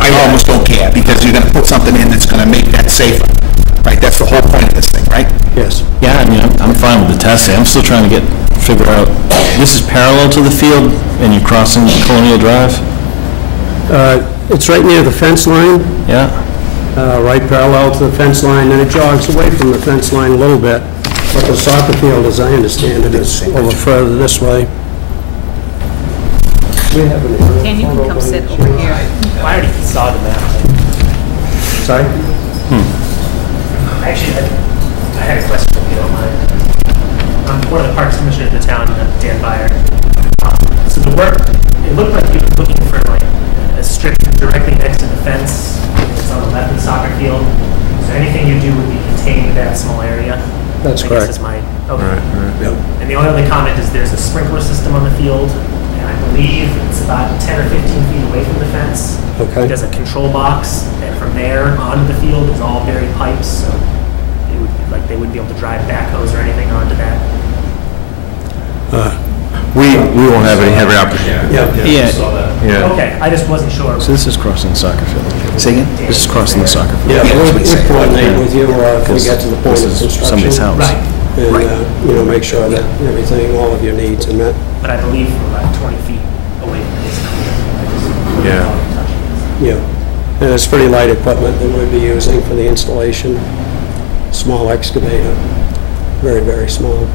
I almost don't care, because you're going to put something in that's going to make that safer, right? That's the whole point of this thing, right? Yes. Yeah, I'm fine with the testing. I'm still trying to figure out, this is parallel to the field, and you're crossing Colonial Drive? It's right near the fence line, Yeah? right parallel to the fence line, and it jogs away from the fence line a little bit. But the soccer field, as I understand it, is over further this way. Dan, you can come sit over here. I already saw the map. Sorry? Actually, I had a question, if you don't mind. I'm one of the parks commissioners of the town, Dan Byer. So the work, it looked like you were looking for like a strip directly next to the fence. It's on the left of the soccer field. So anything you do would be contained in that small area? That's I correct. guess is my, okay. Right. And the only other comment is there's a sprinkler system on the field, and I believe it's about 10 or 15 feet away from the fence. Okay. There's a control box, and from there onto the field is all buried pipes, so it would, like, they wouldn't be able to drive backhoes or anything onto that. We won't have any heavy opportunity. Yeah. Okay, I just wasn't sure. So this is crossing the soccer field. Say again? This is crossing the soccer field. Yeah, we'll coordinate with you if we get to the point of This is construction. somebody's house. Right, And, make sure that everything, all of your needs are met. but I believe we're about 20 feet away from this. Yeah. And it's pretty light equipment that we'd be using for the installation. Small excavator, very, very small.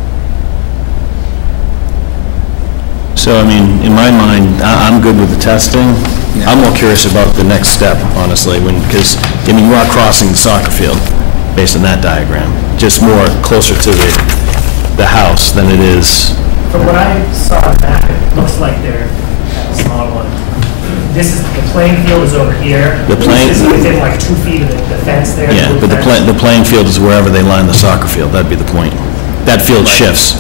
So, in my mind, I'm good with the testing. I'm more curious about the next step, honestly, because, you are crossing the soccer field based on that diagram, just more closer to the house than it is. From what I saw on the map, it looks like they're a smaller one. This is, the playing field is over here. The playing- This is within like 2 feet of the fence there. Yeah, but the playing field is wherever they line the soccer field, that'd be the point. That field shifts.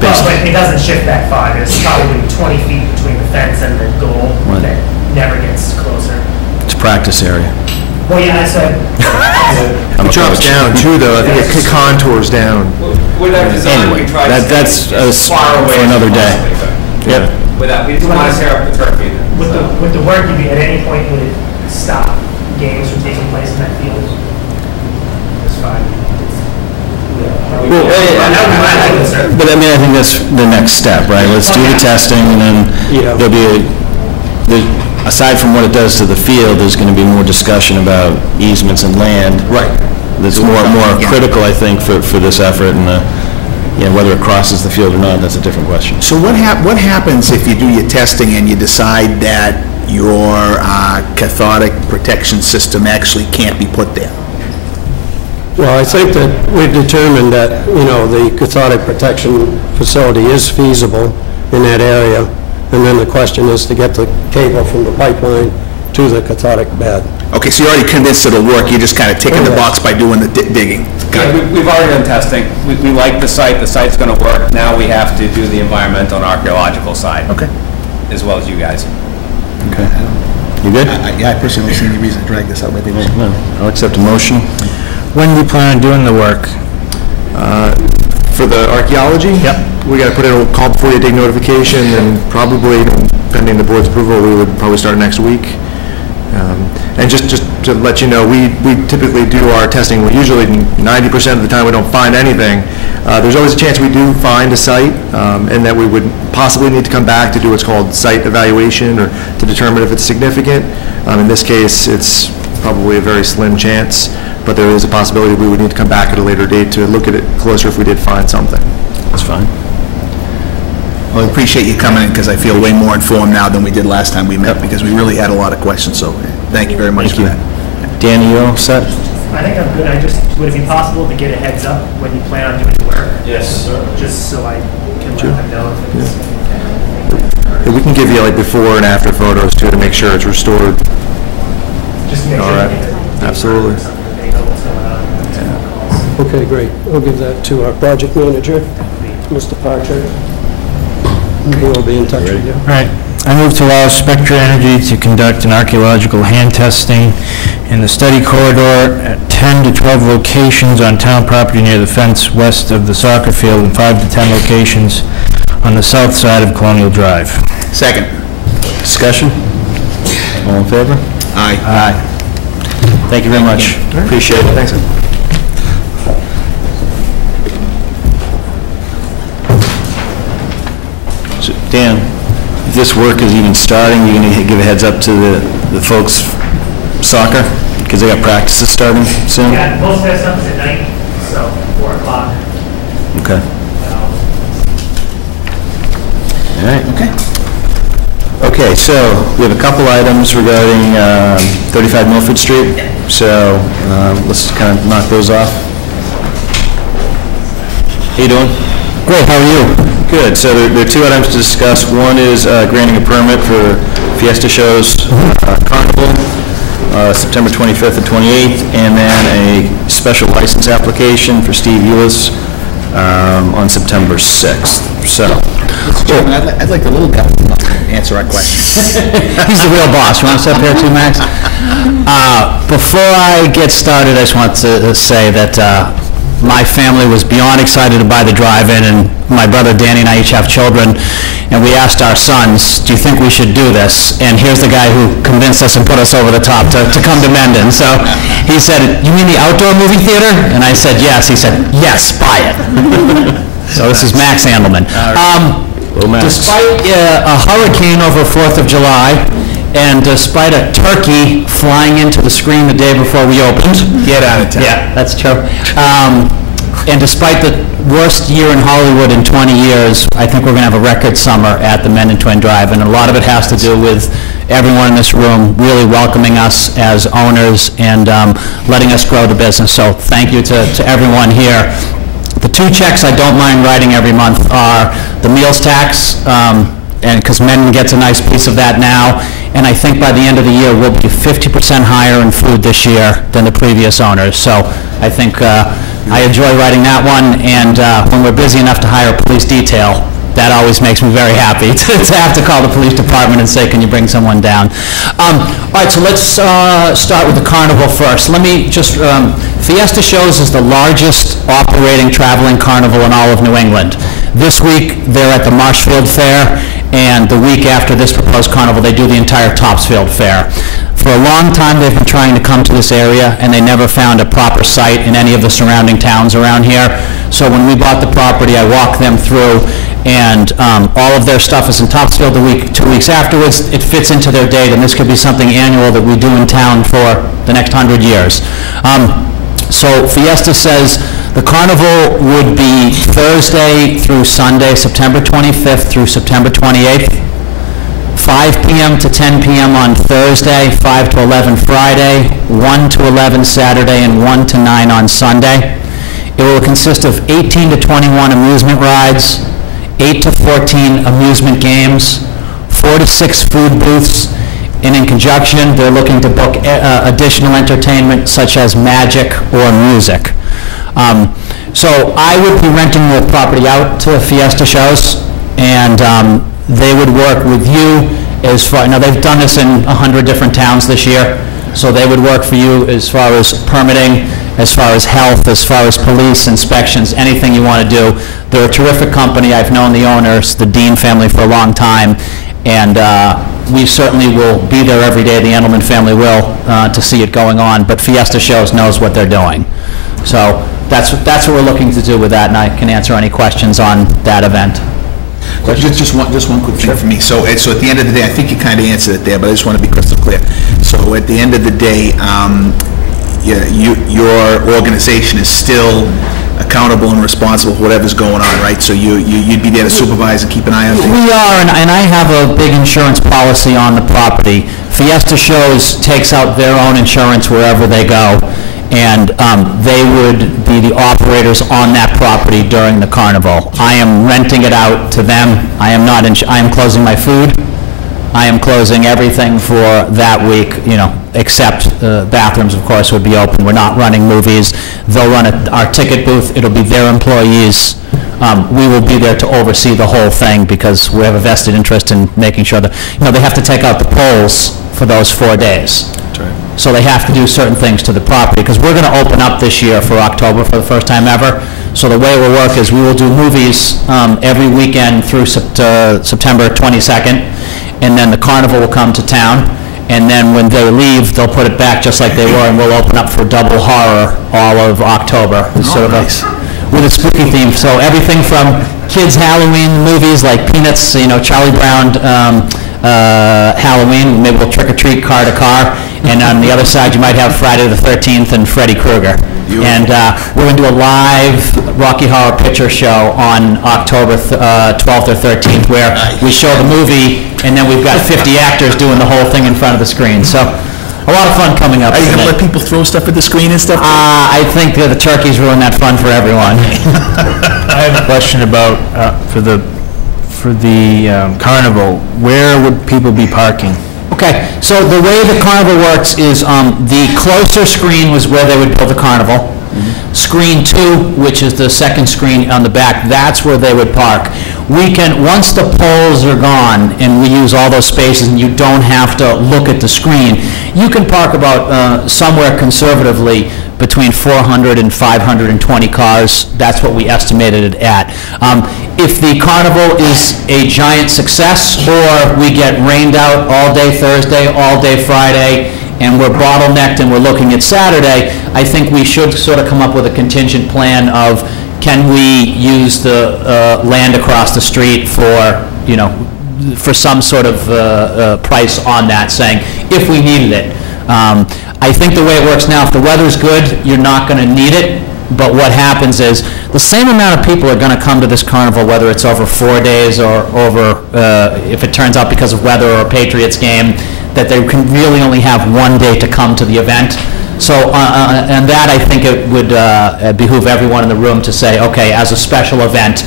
Well, but it doesn't shift that far. There's probably 20 feet between the fence and the goal Right. that never gets closer. It's a practice area. Well, yeah, I said, I'm a It drops coach. down too, though. I think it contours down. With our design, Anyway, we try to that's stay as far away for as another we day. possibly could. Yep. Without, we didn't want to tear up the turf either. with the work, you at any point would it stop games from taking place in that field? It's fine. Well, but I think that's the next step, right? Let's do the testing, and then there'll be, aside from what it does to the field, there's going to be more discussion about easements and land. Right. That's more critical, I think, for this effort, and whether it crosses the field or not, that's a different question. So what happens if you do your testing and you decide that your cathodic protection system actually can't be put there? Well, I think that we've determined that, the cathodic protection facility is feasible in that area, and then the question is to get the cable from the pipeline to the cathodic bed. Okay, so you're already convinced it'll work, you're just kind of ticking the box by doing the digging. Got it. We've already done testing. We like the site's going to work. Now we have to do the environmental and archaeological side. Okay. As well as you guys. Okay. You good? I personally don't see any reason to drag this out. No. I'll accept a motion. When do you plan on doing the work? For the archaeology? Yep. We got to put in a call before you dig notification, and probably, pending the board's approval, we would probably start next week. And just to let you know, we typically do our testing, we usually 90% of the time we don't find anything. There's always a chance we do find a site, and that we would possibly need to come back to do what's called site evaluation, or to determine if it's significant. In this case, it's probably a very slim chance, but there is a possibility we would need to come back at a later date to look at it closer if we did find something. That's fine. Well, I appreciate you coming in, because I feel way more informed now than we did last time we met, because we really had a lot of questions, so thank you very much for that. Danny, you all set? I think I'm good. Would it be possible to get a heads up when you plan on doing the work? Yes, sir. Just so I can let them know if it's... Yeah, we can give you like before and after photos too, to make sure it's restored. Just make All sure. right. you get it. Absolutely. Okay, great. I'll give that to our project manager, Mr. Parcher. He will be in touch with you. All right. I move to allow Spectra Energy to conduct an archaeological hand testing in the study corridor at 10 to 12 locations on town property near the fence west of the soccer field and 5 to 10 locations on the south side of Colonial Drive. Second. Discussion? All in favor? Aye. Aye. Thank you very much. Appreciate it. Thanks. So, Dan, if this work is even starting, you're going to give a heads up to the folks soccer? Because they got practices starting soon? Yeah, most of that stuff is at night, so 4 o'clock. Okay. All right. Okay. Okay, so we have a couple items regarding 35 Milford Street. So let's kind of knock those off. How you doing? Great, how are you? Good. So there are two items to discuss. One is granting a permit for Fiesta Shows Carnival, September 25th and 28th, and then a special license application for Steve Eulis on September 6th. So, Mr. Chairman, I'd like the little guy to answer our question. He's the real boss. You want to sit up here too, Max? Before I get started, I just want to say that my family was beyond excited to buy the drive-in, and my brother Danny and I each have children, and we asked our sons, do you think we should do this? And here's the guy who convinced us and put us over the top to come to Mendon. So he said, you mean the outdoor movie theater? And I said, yes. He said, yes, buy it. So this is Max Andelman. Despite a hurricane over 4th of July, and despite a turkey flying into the screen the day before we opened. Get out of town. Yeah, that's true. And despite the worst year in Hollywood in 20 years, I think we're going to have a record summer at the Mendon Twin Drive, and a lot of it has to do with everyone in this room really welcoming us as owners and letting us grow the business. So thank you to everyone here. The two checks I don't mind writing every month are the meals tax, and because Mendon gets a nice piece of that now, and I think by the end of the year, we'll be 50% higher in food this year than the previous owners. So I think I enjoy writing that one, and when we're busy enough to hire a police detail, that always makes me very happy to have to call the police department and say, can you bring someone down? All right, so let's start with the carnival first. Let me just, Fiesta Shows is the largest operating traveling carnival in all of New England. This week, they're at the Marshfield Fair, and the week after this proposed carnival, they do the entire Topsfield Fair. For a long time, they've been trying to come to this area, and they never found a proper site in any of the surrounding towns around here. So when we bought the property, I walked them through, and all of their stuff is in Topsfield 2 weeks afterwards. It fits into their date, and this could be something annual that we do in town for the next 100 years. So Fiesta says the carnival would be Thursday through Sunday, September 25th through September 28th, 5 p.m. to 10 p.m. on Thursday, 5 to 11 Friday, 1 to 11 Saturday, and 1 to 9 on Sunday. It will consist of 18 to 21 amusement rides, 8 to 14 amusement games, 4 to 6 food booths, and in conjunction, they're looking to book additional entertainment such as magic or music. So I would be renting the property out to Fiesta Shows, and they would work with you as far, now they've done this in 100 different towns this year, so they would work for you as far as permitting, as far as health, as far as police inspections, anything you want to do. They're a terrific company. I've known the owners, the Dean family, for a long time, and we certainly will be there every day, the Andelman family will, to see it going on, but Fiesta Shows knows what they're doing. So that's what we're looking to do with that, and I can answer any questions on that event. Just one quick thing for me. So at the end of the day, I think you kind of answered it there, but I just want to be crystal clear. So at the end of the day, your organization is still accountable and responsible for whatever's going on, right? So you'd be there to supervise and keep an eye on things? We are, and I have a big insurance policy on the property. Fiesta Shows takes out their own insurance wherever they go, and they would be the operators on that property during the carnival. I am renting it out to them. I am closing my food I am closing everything for that week, except bathrooms, of course, would be open. We're not running movies. They'll run our ticket booth. It'll be their employees. We will be there to oversee the whole thing because we have a vested interest in making sure that, they have to take out the poles for those 4 days. That's right. So they have to do certain things to the property, because we're going to open up this year for October for the first time ever. So the way it will work is we will do movies every weekend through September 22nd, and then the carnival will come to town, and then when they leave, they'll put it back just like they were, and we'll open up for double horror all of October. It's sort of with a spooky theme. So everything from kids' Halloween movies like Peanuts, Charlie Brown Halloween, maybe we'll trick or treat car to car, and on the other side you might have Friday the 13th and Freddy Krueger. And we're going to do a live Rocky Horror Picture Show on October 12th or 13th, where we show the movie, and then we've got 50 actors doing the whole thing in front of the screen. So a lot of fun coming up. Are you going to let people throw stuff at the screen and stuff? I think the turkeys ruin that fun for everyone. I have a question about, for the carnival, where would people be parking? Okay, so the way the carnival works is the closer screen was where they would build the carnival. Screen 2, which is the second screen on the back, that's where they would park. We can, once the poles are gone and we use all those spaces and you don't have to look at the screen, you can park about somewhere conservatively between 400 and 520 cars. That's what we estimated it at. If the carnival is a giant success, or we get rained out all day Thursday, all day Friday, and we're bottlenecked and we're looking at Saturday, I think we should sort of come up with a contingent plan of, can we use the land across the street for, for some sort of price on that, saying, if we needed it. I think the way it works now, if the weather's good, you're not going to need it, but what happens is the same amount of people are going to come to this carnival, whether it's over 4 days or over, if it turns out because of weather or a Patriots game, that they can really only have 1 day to come to the event. So, and that I think it would behoove everyone in the room to say, okay, as a special event,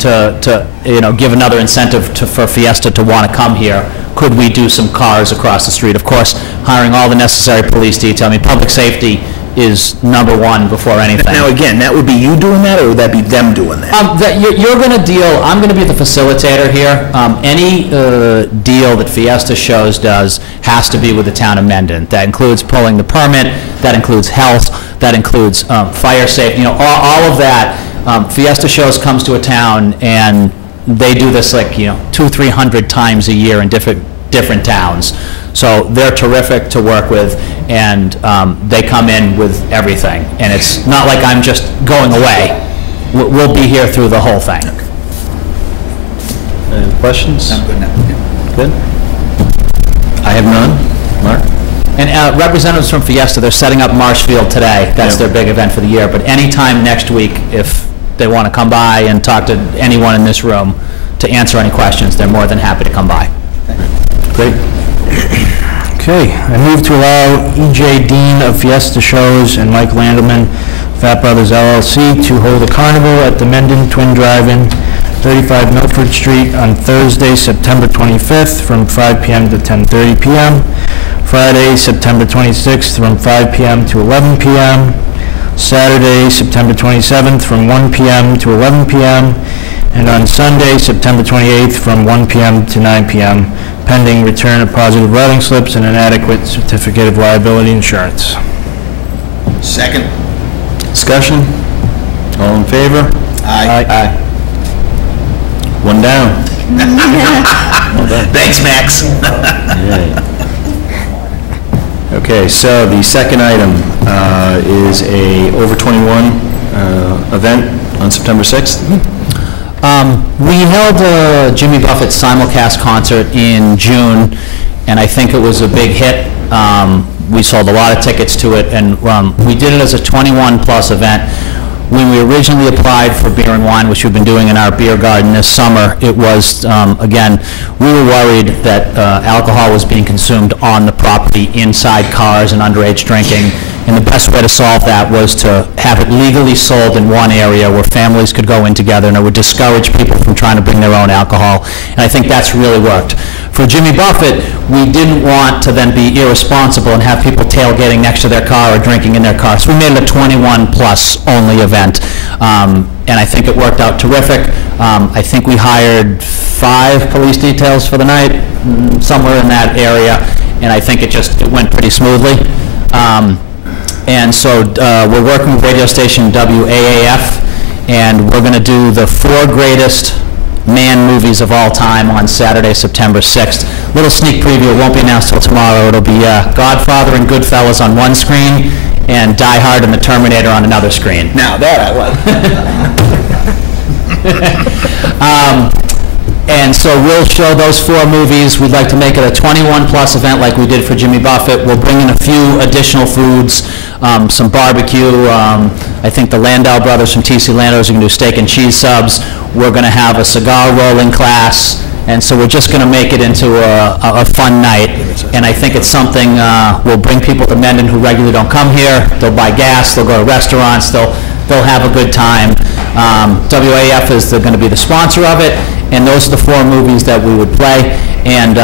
to give another incentive for Fiesta to want to come here, could we do some cars across the street? Of course, hiring all the necessary police detail. I mean, public safety is number one before anything. Now, again, that would be you doing that, or would that be them doing that? You're going to deal, I'm going to be the facilitator here. Any deal that Fiesta Shows does has to be with the town of Mendon. That includes pulling the permit, that includes health, that includes fire safety, all of that. Fiesta Shows comes to a town, and they do this 200-300 times a year in different towns. So they're terrific to work with, and they come in with everything. And it's not like I'm just going away. We'll be here through the whole thing. Any questions? I'm good now. Good. I have none. Mark? And representatives from Fiesta, they're setting up Marshfield today. That's their big event for the year. But anytime next week, if they want to come by and talk to anyone in this room to answer any questions, they're more than happy to come by. Great. Okay, I move to allow E.J. Dean of Fiesta Shows and Mike Landelman, Fat Brothers LLC, to hold a carnival at the Mendon Twin Drive-In, 35 Milford Street, on Thursday, September 25th, from 5 p.m. to 10:30 p.m., Friday, September 26th, from 5 p.m. to 11 p.m., Saturday, September 27th, from 1 p.m. to 11 p.m., and on Sunday, September 28th, from 1 p.m. to 9 p.m., pending return of positive routing slips and an adequate certificate of liability insurance. Second. Discussion? All in favor? Aye. Aye. One down. Well done. Thanks, Max. Okay, so the second item is a over 21 event on September 6th. We held a Jimmy Buffett simulcast concert in June, and I think it was a big hit. We sold a lot of tickets to it, and we did it as a 21-plus event. When we originally applied for beer and wine, which we've been doing in our beer garden this summer, it was, again, we were worried that alcohol was being consumed on the property, inside cars, and underage drinking. And the best way to solve that was to have it legally sold in one area where families could go in together, and it would discourage people from trying to bring their own alcohol. And I think that's really worked. For Jimmy Buffett, we didn't want to then be irresponsible and have people tailgating next to their car or drinking in their car. So we made it a 21-plus only event. And I think it worked out terrific. I think we hired 5 police details for the night, somewhere in that area, and I think it went pretty smoothly. And so we're working with radio station WAAF, and we're going to do the 4 greatest man movies of all time on Saturday, September 6th. Little sneak preview, it won't be announced till tomorrow. It'll be Godfather and Goodfellas on one screen, and Die Hard and The Terminator on another screen. Now, that I like. And so we'll show those 4 movies. We'd like to make it a 21-plus event like we did for Jimmy Buffett. We'll bring in a few additional foods, some barbecue. I think the Landau brothers from TC Lando's are going to do steak and cheese subs. We're going to have a cigar rolling class. And so we're just going to make it into a fun night. And I think it's something we'll bring people to Mendon who regularly don't come here. They'll buy gas. They'll go to restaurants. They'll have a good time. WAF is going to be the sponsor of it. And those are the 4 movies that we would play. And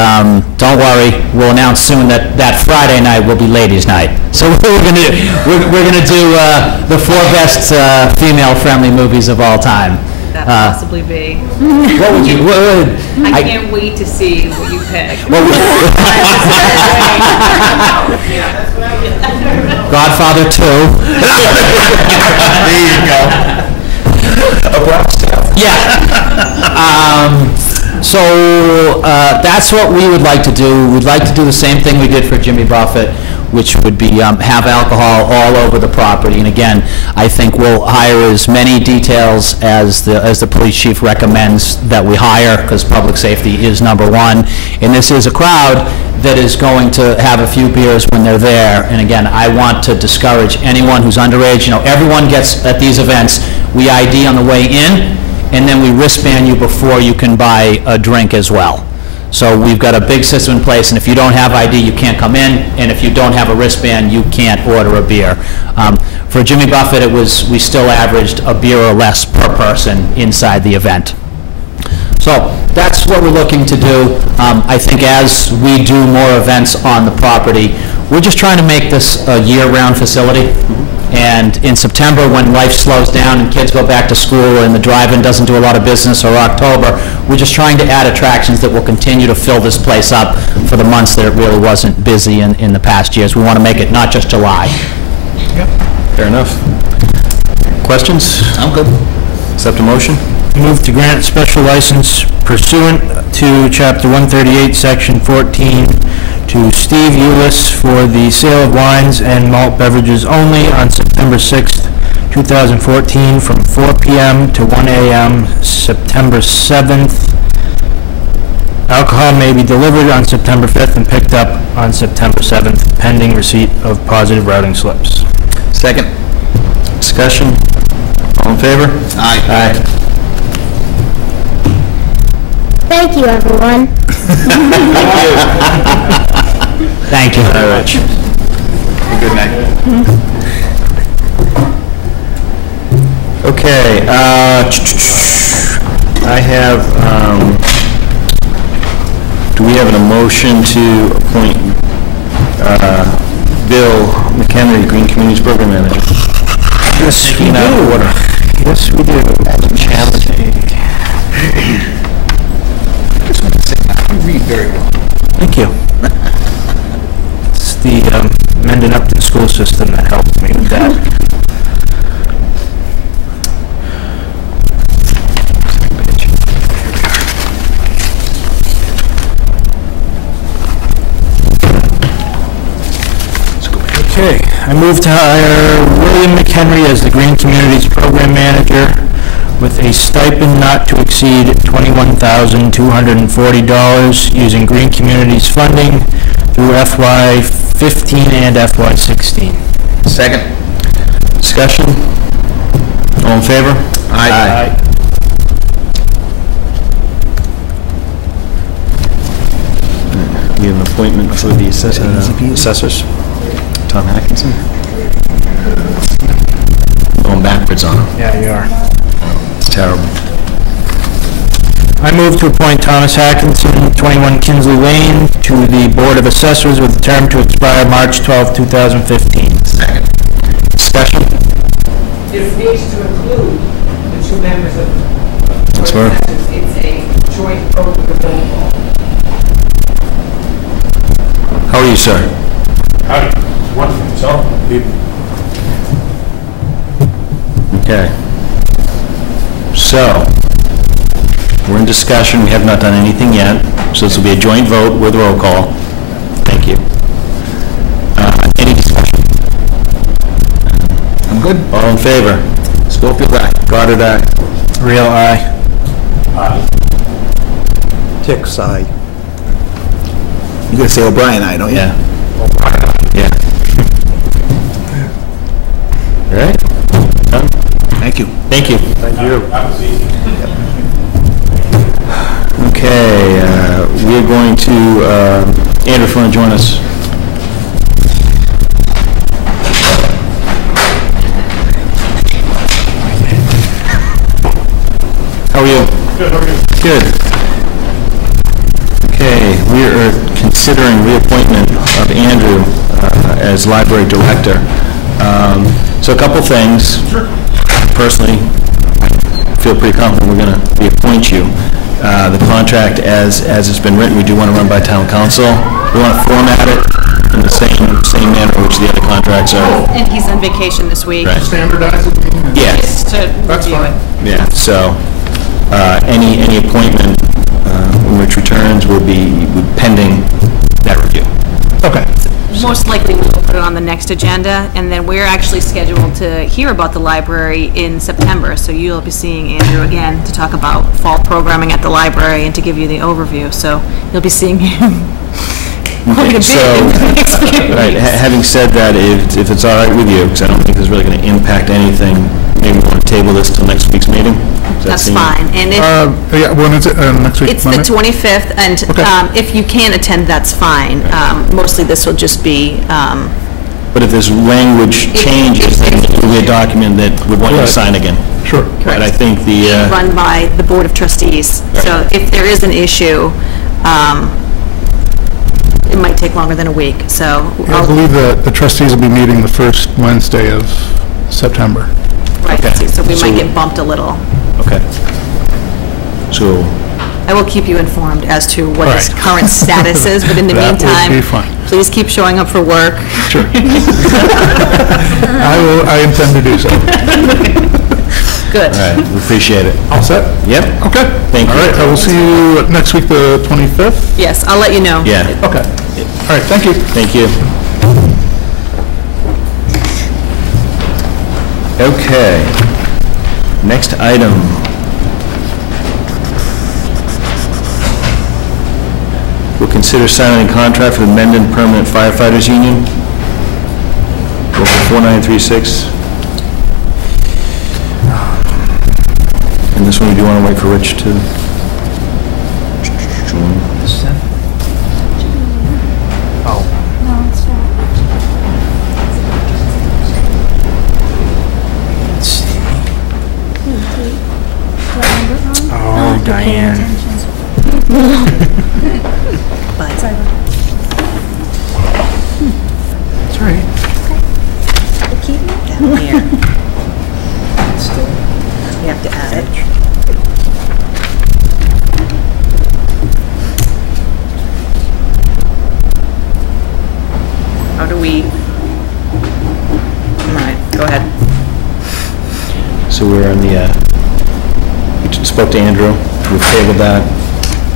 don't worry, we'll announce soon that Friday night will be ladies' night. So we're going to do the 4 best female-friendly movies of all time. That possibly be. What would you? I can't wait to see what you pick. Godfather 2. There you go. Yeah. So that's what we would like to do. We'd like to do the same thing we did for Jimmy Buffett, which would be have alcohol all over the property. And again, I think we'll hire as many details as the police chief recommends that we hire, because public safety is number one. And this is a crowd that is going to have a few beers when they're there. And again, I want to discourage anyone who's underage. You know, everyone gets at these events. We ID on the way in, and then we wristband you before you can buy a drink as well. So we've got a big system in place, and if you don't have ID, you can't come in, and if you don't have a wristband, you can't order a beer. For Jimmy Buffett, we still averaged a beer or less per person inside the event. So that's what we're looking to do. I think as we do more events on the property, we're just trying to make this a year-round facility. And in September, when life slows down and kids go back to school and the drive-in doesn't do a lot of business, or October, we're just trying to add attractions that will continue to fill this place up for the months that it really wasn't busy in the past years. We want to make it not just July. Yep. Fair enough. Questions? I'm good. Accept a motion? Move to grant special license pursuant to Chapter 138, Section 14, to Steve Eulis for the sale of wines and malt beverages only on September 6th, 2014, from 4 p.m. to 1 a.m. September 7th. Alcohol may be delivered on September 5th and picked up on September 7th, pending receipt of positive routing slips. Second. Discussion? All in favor? Aye. Aye. Thank you, everyone. Thank you. All right. Good night. Okay, I have, do we have a motion to appoint Bill McHenry, Green Communities Program Manager? Yes, we do. Yes, we do. You read very well. Thank you. It's the Mendon Upton school system that helped me with that. Okay, I move to hire William McHenry as the Green Communities Program Manager with a stipend not to exceed $21,240 using Green Communities funding through FY15 and FY16. Second. Discussion? All in favor? Aye. We have an appointment for the assessors. Tom Atkinson? Going backwards on them. Yeah, you are. It's terrible. I move to appoint Thomas Hackinson, 21 Kinsley Lane, to the Board of Assessors with a term to expire March 12, 2015. Second. Discussion? This needs to include the two members of the That's Board of right. Assessors. It's a joint vote with the roll call. How are you, sir? Howdy. Wonderful. So, Okay. So, we're in discussion, we have not done anything yet, so this will be a joint vote with roll call. Thank you. Any discussion? I'm good. All in favor? Schofield, aye. Goddard, aye. Real aye. Tick side. You gotta say O'Brien, aye, don't you? Yeah. Yeah. All right? Done? Thank you. Thank you. thank you. That was easy. Okay, we are going to, Andrew, if you want to join us. How are you? Good, how are you? Good. Okay, we are considering reappointment of Andrew as library director. So a couple things. Sure. Personally, I feel pretty confident we're going to reappoint you. The contract, as it's been written, we do want to run by town council. We want to format it in the same manner in which the other contracts are. And he's on vacation this week. Right. Standardize it. Yeah. Just to That's review fine. it. Yeah, so any appointment when which returns will be pending that review. Okay. Most likely we'll put it on the next agenda, and then we're actually scheduled to hear about the library in September, so you'll be seeing Andrew again to talk about fall programming at the library and to give you the overview, so you'll be seeing him quite a bit in the next few Right, weeks. having said that, if it's all right with you, because I don't think this is really going to impact anything, maybe we want to table this till next week's meeting? Does that That's seem- fine, and if, Yeah, when is it, next week? it's the 25th, and if you can't attend, that's fine. Mostly this will just be, But if there's language changes, then it will be a document that we'd want you to sign again. Sure. But I think the, run by the Board of Trustees. So if there is an issue, it might take longer than a week, so. I believe that the trustees will be meeting the first Wednesday of September. Right, Okay. so we So- might get bumped a little. okay. So, I will keep you informed as to what All his right. current status is, but in the That would meantime, be fine. please keep showing up for work. Sure. I intend to do so. Good. all right, we appreciate it. All set? Yep. Okay. Thank you. All right, I will see you next week, the 25th? Yes, I'll let you know. Yeah, Okay. All right, thank you. thank you. Okay, next item. We'll consider signing a contract for the Mendon Permanent Firefighters Union. Local 4936. And this one, we do want to wait for Rich to join. Let's see. Oh, Diane. But That's all right. down here. You have to add it. How do we? All right, go ahead. So we're on the, we spoke to Andrew, we've tabled that,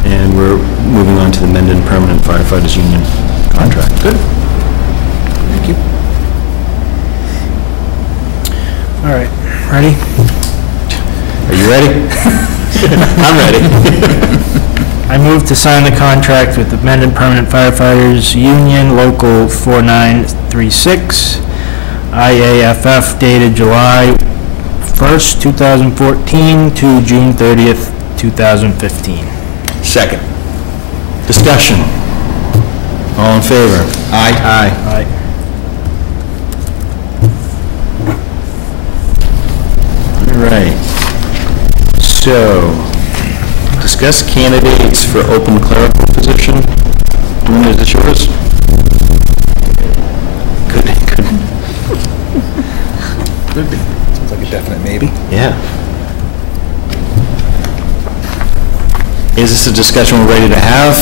and we're moving on to the Mendon Permanent Firefighters Union contract. Good. Thank you. All right, ready? Are you ready? I'm ready. I move to sign the contract with the Mendon Permanent Firefighters Union, Local 4936, IAFF, dated July 1st, 2014 to June 30th, 2015. Second. Discussion. All in favor? Aye. Aye. Aye. right. So, discuss candidates for open clerical position. Linda, is this yours? Good. Could be. Sounds like a definite maybe. Yeah. Is this a discussion we're ready to have?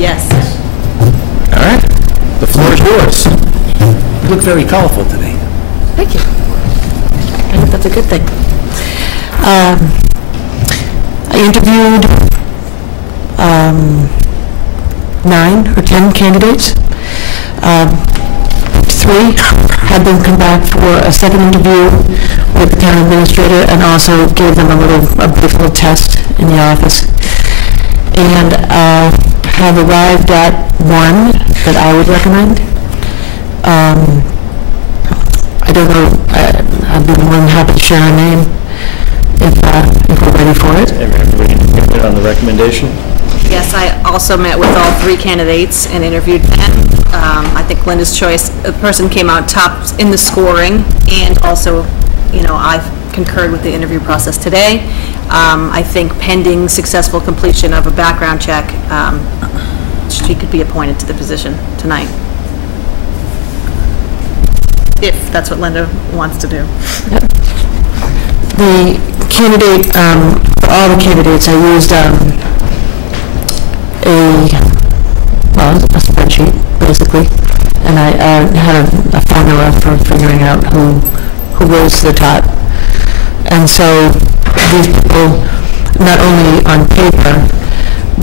Yes. All right. The floor is yours. You look very colorful today. Thank you. I think that's a good thing. I interviewed 9 or 10 candidates. 3 had them come back for a second interview with the town administrator, and also gave them a brief little test in the office. And have arrived at one that I would recommend. I don't know, I'd be more than happy to share a name if we're ready for it. Everybody good on the recommendation? Yes, I also met with all 3 candidates and interviewed them. I think Linda's choice, the person came out top in the scoring, and also, I concurred with the interview process today. I think pending successful completion of a background check, she could be appointed to the position tonight. If that's what Linda wants to do. The candidate, for all the candidates, I used a spreadsheet, basically, and I had a formula for figuring out who rose to the top. And so these people, not only on paper,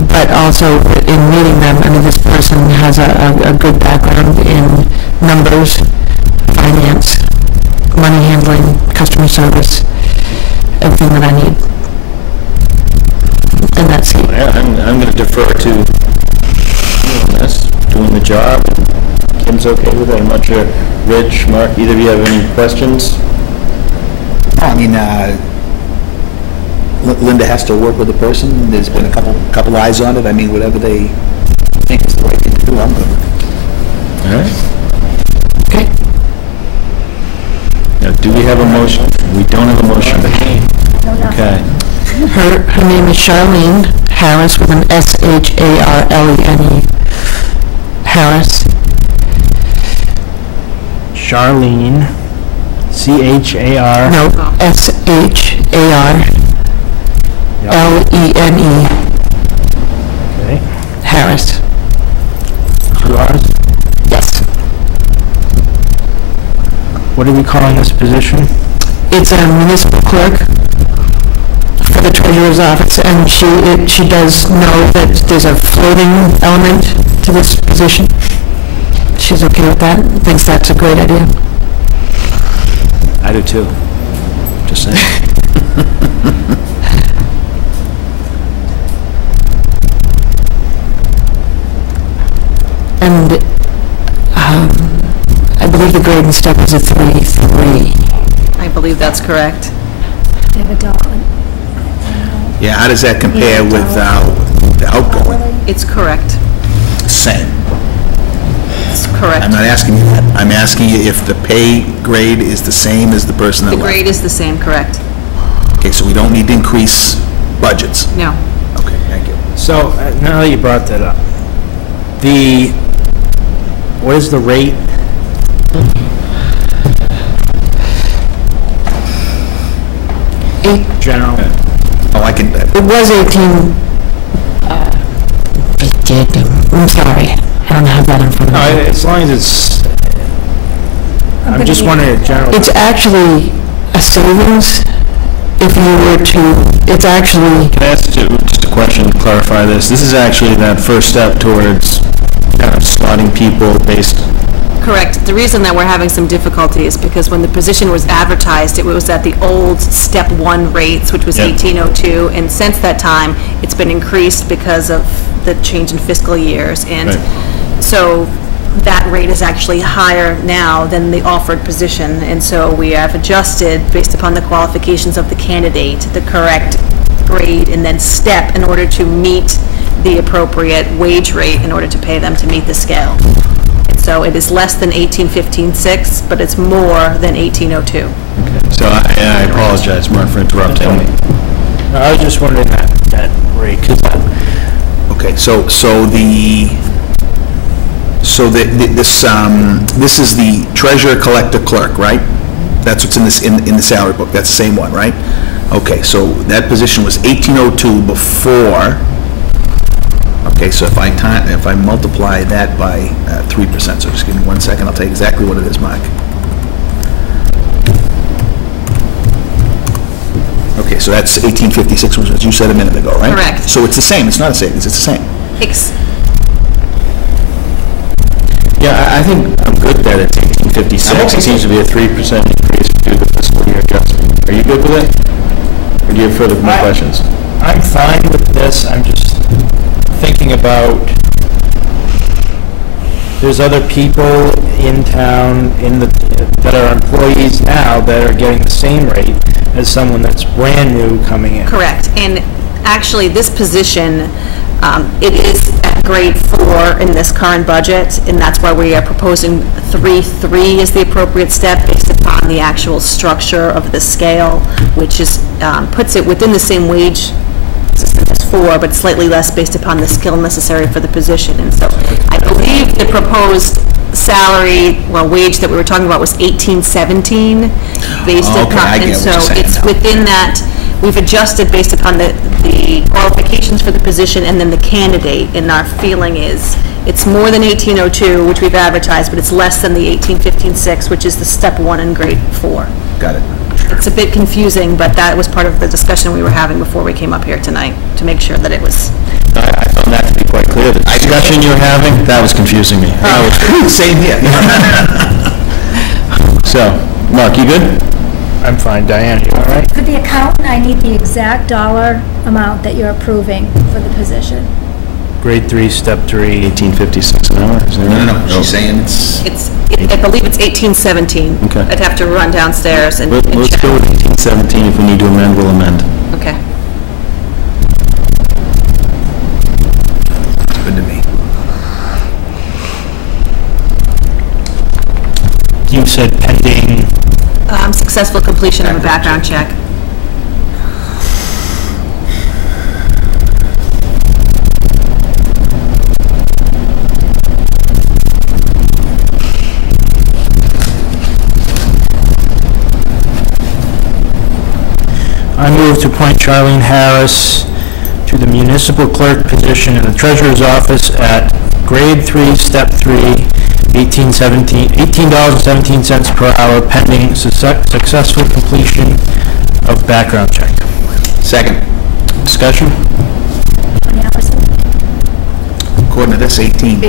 but also in meeting them, I mean, this person has a good background in numbers, finance, money handling, customer service, everything that I need. And that's it. Yeah, I'm going to defer to you on this, doing the job. Kim's okay with it. I'm not sure. Rich, Mark, either of you have any questions? I mean, Linda has to work with the person. There's been a couple eyes on it. I mean, whatever they think is the right thing to do, I'm good with it. All right. Okay. Now, do we have a motion? We don't have a motion. Okay. Her name is Charlene Harris with an S-H-A-R-L-E-N-E. Harris. Charlene, C-H-A-R. No, S-H-A-R-L-E-N-E. Okay. Harris. 2 R's. Yes. What are we calling this position? It's a municipal clerk for the treasurer's office, and she does know that there's a floating element to this position. She's okay with that, thinks that's a great idea. I do too. Just saying. And I believe the grade and step is a 3-3. I believe that's correct. They have a dog. Yeah, how does that compare with the outgoing? It's correct. Same. It's correct. I'm not asking you that. I'm asking you if the pay grade is the same as the person that The left. grade is the same, correct? Okay, so we don't need to increase budgets. No. Okay, thank you. So, now that you brought that up, what is the rate? General. Oh, I can, It was 18. I'm sorry, I don't have that in front No, of me. as long as it's, I'm just wondering, general. It's actually a savings if you were to, it's actually, Can I ask just a question to clarify this? This is actually that first step towards kind of slotting people based. Correct. The reason that we're having some difficulty is because when the position was advertised, it was at the old step 1 rates, which was Yeah. 1802, and since that time, it's been increased because of the change in fiscal years, and Right. so that rate is actually higher now than the offered position, and so we have adjusted, based upon the qualifications of the candidate, the correct grade and then step in order to meet the appropriate wage rate in order to pay them to meet the scale. And So it is less than 1815.6, but it's more than 1802. So I apologize, Mark, for interrupting. I was just wondering that rate, 'cause Okay, this is the treasurer, collector, clerk, right? That's what's in the salary book, that's the same one, right? Okay, so that position was 1802 before, okay, so if I multiply that by 3%, so just give me 1 second, I'll tell you exactly what it is, Mark. Okay, so that's 1856, which was what you said a minute ago, right? Correct. So it's the same, it's not a savings, it's the same. Yeah, I think I'm good that it's 1856. It seems to be a 3% increase due to fiscal year adjustment. Are you good with it? Or do you have further questions? I'm fine with this, I'm just thinking about, there's other people in town that are employees now that are getting the same rate as someone that's brand new coming in. Correct. And actually, this position, it is at grade 4 in this current budget, and that's why we are proposing 3.3 is the appropriate step based upon the actual structure of the scale, which is, puts it within the same wage system as 4, but slightly less based upon the skill necessary for the position. And so I believe the proposed salary, well, wage that we were talking about was 1817 based upon, and so it's within that. We've adjusted based upon the qualifications for the position and then the candidate, and our feeling is it's more than 1802, which we've advertised, but it's less than the 1815.6, which is the step 1 in grade 4. Got it. It's a bit confusing, but that was part of the discussion we were having before we came up here tonight, to make sure that it was... I found that to be quite clear. The discussion you were having, that was confusing me. Same here. So, Mark, you good? I'm fine. Diane, you all right? For the accountant, I need the exact dollar amount that you're approving for the position. Grade 3, step 3. 1856 an hour, is that right? No, she's saying I believe it's 1817. Okay. I'd have to run downstairs and Let's check. go with 1817. If we need to amend, we'll amend. Okay. It's good to me. You said pending... Successful completion of a background check. I move to appoint Charlene Harris to the municipal clerk position in the treasurer's office at grade 3, step 3, $18.17 per hour, pending successful completion of background check. Second. Discussion? According to this, 18.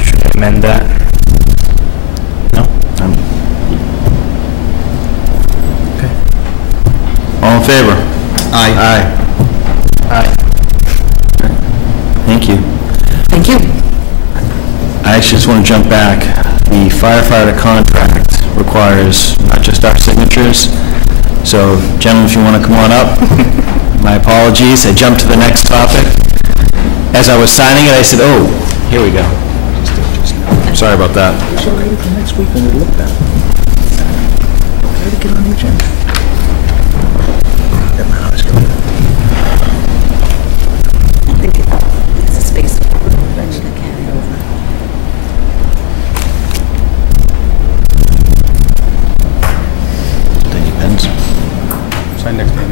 Should I amend that? No? Okay. All in favor? Aye. Aye. Thank you. Thank you. I actually just want to jump back. The firefighter contract requires not just our signatures. So, gentlemen, if you want to come on up. My apologies. I jumped to the next topic. As I was signing it, I said, oh, here we go. Sorry about that. So ready for next week when we look at it. Try to get on the agenda. Get my house going. I think it's a space for the carry over. Take your pens. Sign next to me.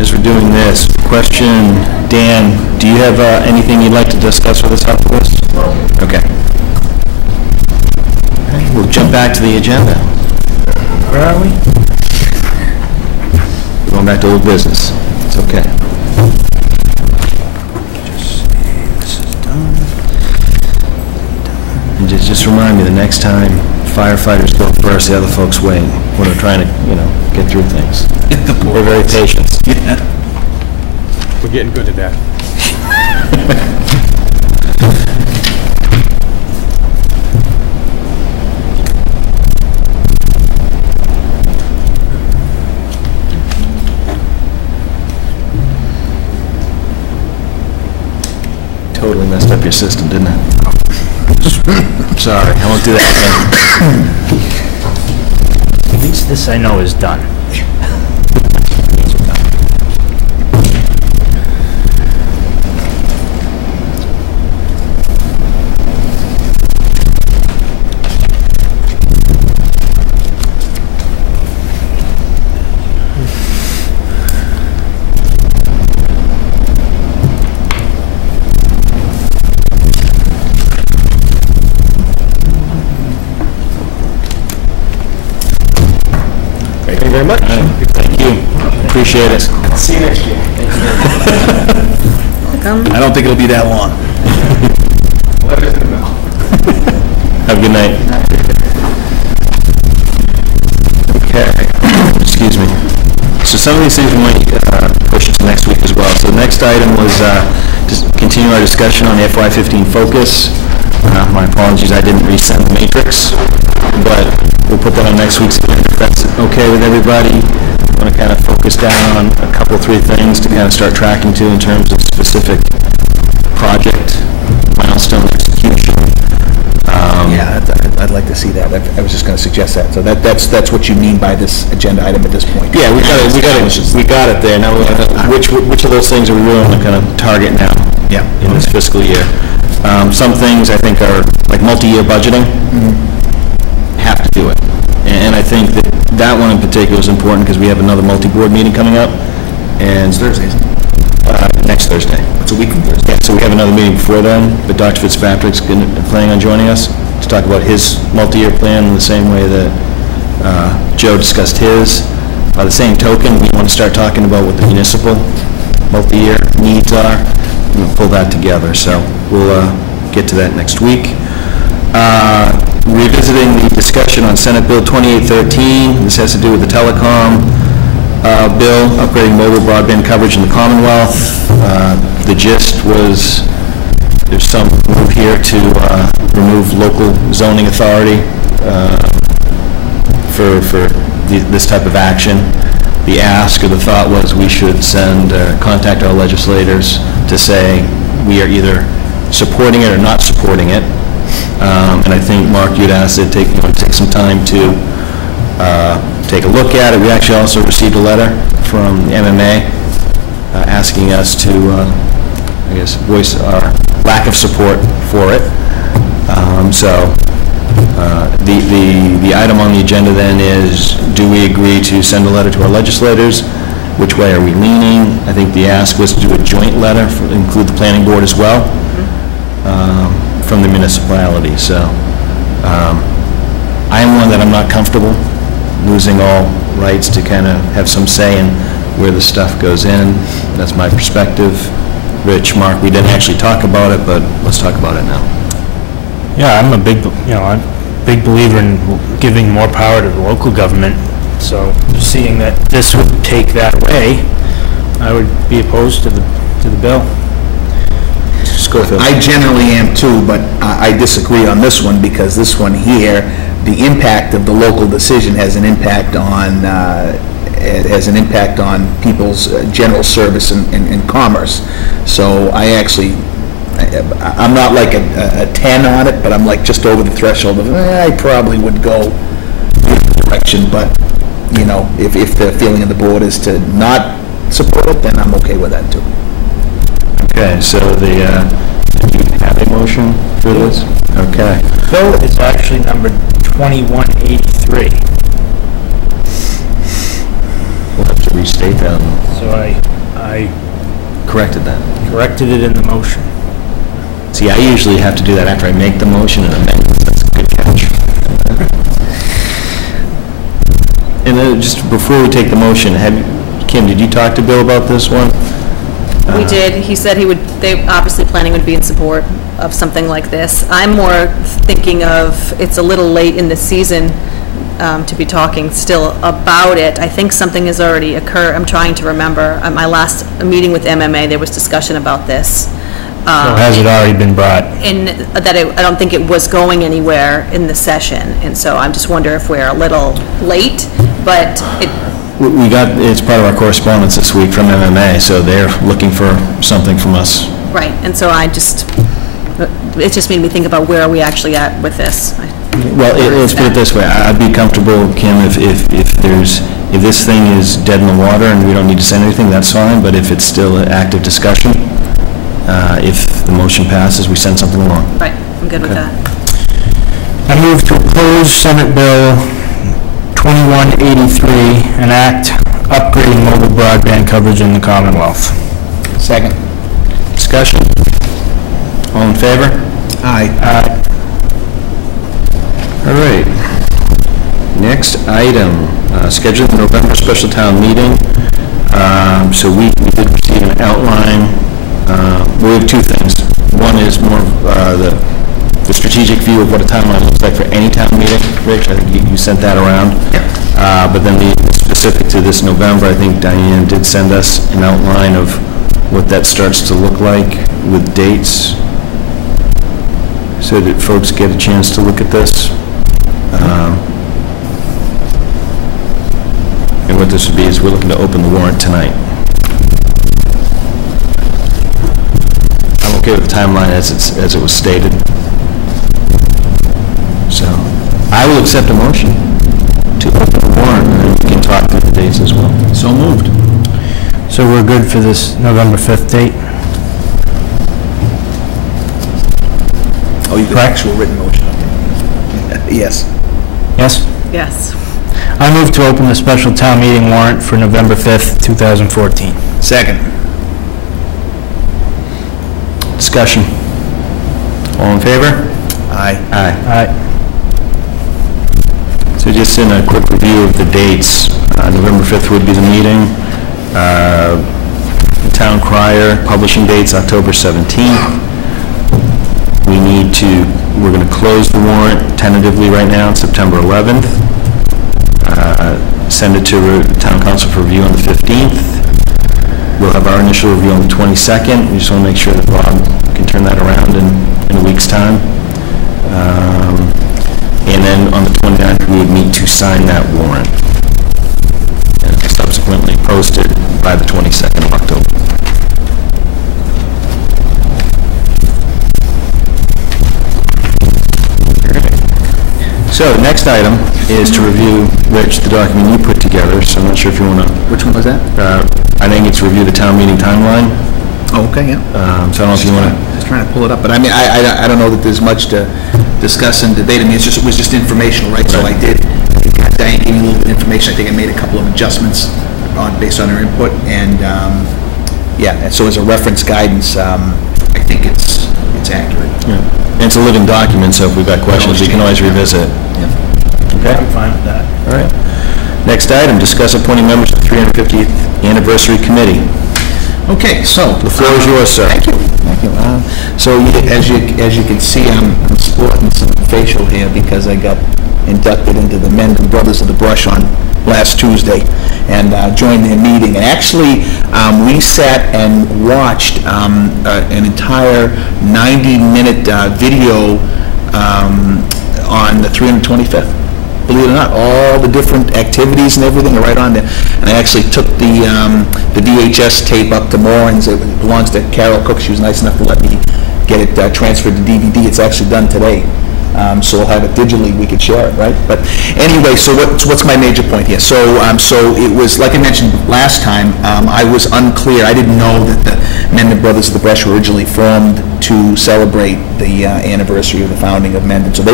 As we're doing this, question, Dan, do you have anything you'd like to discuss with us after this? Okay. Okay, we'll jump back to the agenda. Where are we? We're going back to old business. It's okay. This is done. And just remind me, the next time firefighters go first, the other folks wait. When we're trying to, get through things. We're very patient. We're getting good at that. totally messed up your system, didn't I? Sorry, I won't do that again. At least this I know is done. Thank you very much. Thank you. Appreciate it. See you next year. I don't think it'll be that long. Have a good night. Okay, excuse me. So some of these things we might push to next week as well. So the next item was just continue our discussion on the FY15 focus. My apologies, I didn't resend the matrix, but we'll put that on next week's agenda if that's okay with everybody. I want to kind of focus down on a couple, 3 things to kind of start tracking to in terms of specific project milestone execution. Yeah, I'd like to see that. I was just going to suggest that. So that's what you mean by this agenda item at this point. Yeah, we got it there. Now, which of those things are we really going to kind of target now? Yeah. In this fiscal year? Some things I think are like multi-year budgeting. Have to do it. And I think that one in particular is important because we have another multi-board meeting coming up. And It's Thursday, isn't it? Next Thursday. It's a week from Thursday. Yeah, so we have another meeting before then, but Dr. Fitzpatrick's planning on joining us to talk about his multi-year plan in the same way that Joe discussed his. By the same token, we want to start talking about what the municipal multi-year needs are, and we'll pull that together. So we'll get to that next week. Revisiting the discussion on Senate Bill 2813. This has to do with the telecom bill, upgrading mobile broadband coverage in the Commonwealth. The gist was there's some move here to remove local zoning authority for this type of action. The ask or the thought was we should contact our legislators to say we are either supporting it or not supporting it. And I think, Mark, you'd asked to take some time to take a look at it. We actually also received a letter from the MMA asking us to, I guess, voice our lack of support for it. The item on the agenda then is, do we agree to send a letter to our legislators? Which way are we leaning? I think the ask was to do a joint letter, include the planning board as well, from the municipality. So I am one that I'm not comfortable losing all rights to kind of have some say in where the stuff goes in. That's my perspective. Rich, Mark, we didn't actually talk about it, but let's talk about it now. Yeah, I'm a big believer in giving more power to the local government. So seeing that this would take that away, I would be opposed to the bill. I generally am too, but I disagree on this one because this one here, the impact of the local decision has an impact on people's general service and commerce. So I'm not like a 10 on it, but I'm like just over the threshold of I probably would go the direction. But if the feeling of the board is to not support it, then I'm okay with that too. Okay, so do you have a motion for this? Okay. Bill is actually numbered 2183. We'll have to restate that. So I corrected that. Corrected it in the motion. See, I usually have to do that after I make the motion and amend it. That's a good catch. And then just before we take the motion, Kim, did you talk to Bill about this one? We did. He said they obviously planning would be in support of something like this. I'm more thinking of, it's a little late in the season to be talking still about it. I think something has already occurred. I'm trying to remember. At my last meeting with MMA, there was discussion about this. So has it already been brought? And that I don't think it was going anywhere in the session. And so I'm just wondering if we're a little late, but it's part of our correspondence this week from MMA, so they're looking for something from us Right, and so it just made me think about where are we actually at with this. Well, let's put it this way, I'd be comfortable, Kim, if this thing is dead in the water and we don't need to send anything, that's fine, but if it's still an active discussion, if the motion passes, we send something along. Right, I'm good with that. I move to oppose Senate Bill 2183, an act upgrading mobile broadband coverage in the Commonwealth. Second. Discussion? All in favor? Aye. Aye. All right. Next item, schedule the November special town meeting. So we did receive an outline. We have two things. One is more of the strategic view of what a timeline looks like for any town meeting. Rich, I think you sent that around. But then specific to this November, I think Diane did send us an outline of what that starts to look like with dates. So that folks get a chance to look at this. And what this would be is we're looking to open the warrant tonight. I'm okay with the timeline as it was stated. So I will accept a motion to open the warrant, and we can talk through the dates as well. So moved. So we're good for this November 5th date? Oh, you got actual written motion. Yes. Yes? Yes. I move to open the special town meeting warrant for November 5th, 2014. Second. Discussion. All in favor? Aye. Aye. Aye. So just in a quick review of the dates, November 5th would be the meeting. The town crier, publishing dates, October 17th. We're going to close the warrant tentatively right now on September 11th. Send it to town council for review on the 15th. We'll have our initial review on the 22nd. We just want to make sure that Bob can turn that around in a week's time. And then on the 29th, we would meet to sign that warrant. And subsequently posted by the 22nd of October. So, next item is to review, Rich, the document you put together, so I'm not sure if you want to... Which one was that? I think it's review the town meeting timeline. Oh, okay, yeah. So I don't know if you want to... Just trying to pull it up, but I mean, I don't know that there's much to discuss and debate. I mean, it was just informational, right? So I did, Diane gave me a little bit of information. I think I made a couple of adjustments based on her input, and yeah, and so as a reference guidance, I think it's accurate. Yeah. And it's a living document, so if we've got questions, we can always revisit. Okay? I'm fine with that. All right. Next item, discuss appointing members of the 350th Anniversary Committee. Okay, so... The floor is yours, sir. Thank you. Thank you. So as you can see, I'm sporting some facial hair because I got inducted into the Mendon Brothers of the Brush on last Tuesday and joined their meeting. And actually, we sat and watched an entire 90-minute video on the 325th. Believe it or not, all the different activities and everything are right on there. And I actually took the VHS tape up to Moran's. It belongs to Carol Cook. She was nice enough to let me get it transferred to DVD. It's actually done today. So we'll have it digitally, we could share it, right? But anyway, so what's my major point here? So it was, like I mentioned last time, I was unclear. I didn't know that the Mendon Brothers of the Brush were originally formed to celebrate the anniversary of the founding of Mendon. So they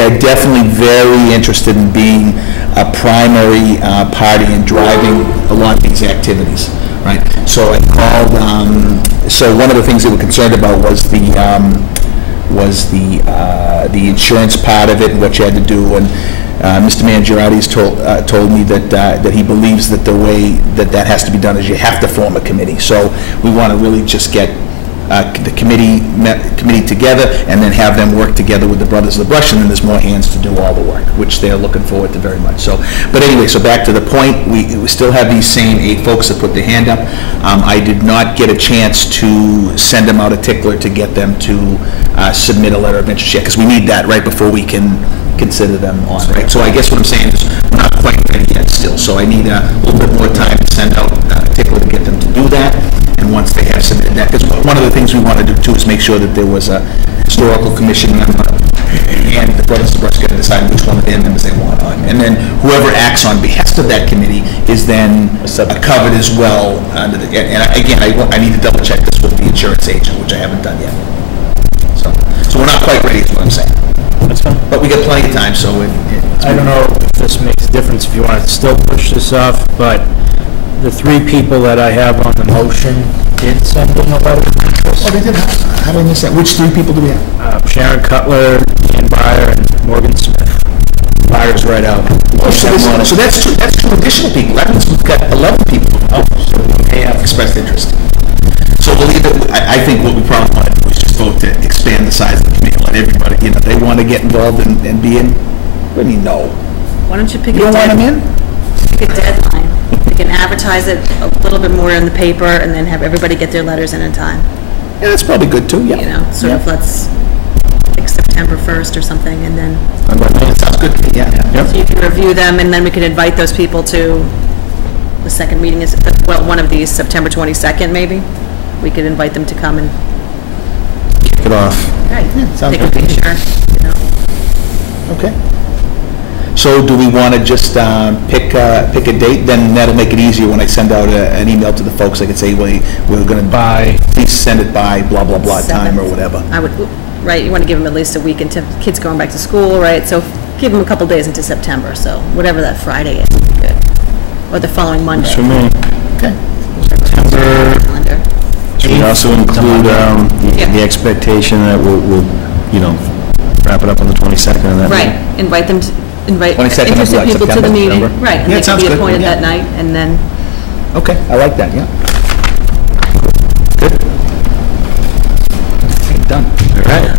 are definitely very interested in being a primary party in driving a lot of these activities, right? So I called, so one of the things they were concerned about was the insurance part of it and what you had to do, and Mr. Mangiaratti's told me that he believes that the way that has to be done is you have to form a committee. So we want to really just get the committee together and then have them work together with the Brothers of the Brush, and then there's more hands to do all the work, which they're looking forward to very much. So, but anyway, so back to the point, we still have these same 8 folks that put their hand up. I did not get a chance to send them out a tickler to get them to submit a letter of interest yet, because we need that right before we can consider them on, right? So I guess what I'm saying is we're not quite ready yet still, so I need a little bit more time to send out a tickler to get them to do that. And once they have submitted that, because one of the things we want to do too is make sure that there was a historical commission member, and the Brothers Zabriskie to decide which one of their members they want on. And then whoever acts on behest of that committee is then covered as well under the, and again, I need to double check this with the insurance agent, which I haven't done yet. So we're not quite ready, is what I'm saying. That's fine. But we got plenty of time, so I don't know if this makes a difference, if you want to still push this off, but the 3 people that I have on the motion did send in a letter of interest. Oh, they did? How did I miss that? Which 3 people do we have? Sharon Cutler, Dan Byer, and Morgan Smith. Byer's right out. Oh, so that's 2 additional people. That means we've got 11 people so they have expressed interest. So we'll leave it, I think what we probably want to do is just vote to expand the size of the committee, let everybody, they want to get involved and be in. What do you mean, no? Why don't you pick You don't want them in? Pick a deadline. We can advertise it a little bit more in the paper and then have everybody get their letters in time. Yeah, that's probably good too, yeah. Sort of let's pick September 1st or something, and then It sounds good to me, yeah. so you can review them, and then we can invite those people to the second meeting is, well, one of these, September 22nd, maybe. We could invite them to come and Kick it off. sounds take a good. picture, Okay. So do we want to just pick a date? Then that'll make it easier when I send out an email to the folks. I can say, well, we're going to please send it by blah, blah, blah time or whatever. I would, right, you want to give them at least a week until kids going back to school, right? So give them a couple days into September, so whatever that Friday is, would be good. Or the following Monday. For me. Okay. September. Calendar. Should we also include the expectation that we'll wrap it up on the 22nd of that Right, meeting? invite them, invite 22nd of interested what, people to the September? meeting. September? Right, and Yeah, they it can sounds be good, appointed yeah. that night, and then, Okay, I like that, yeah. Good. Okay, done.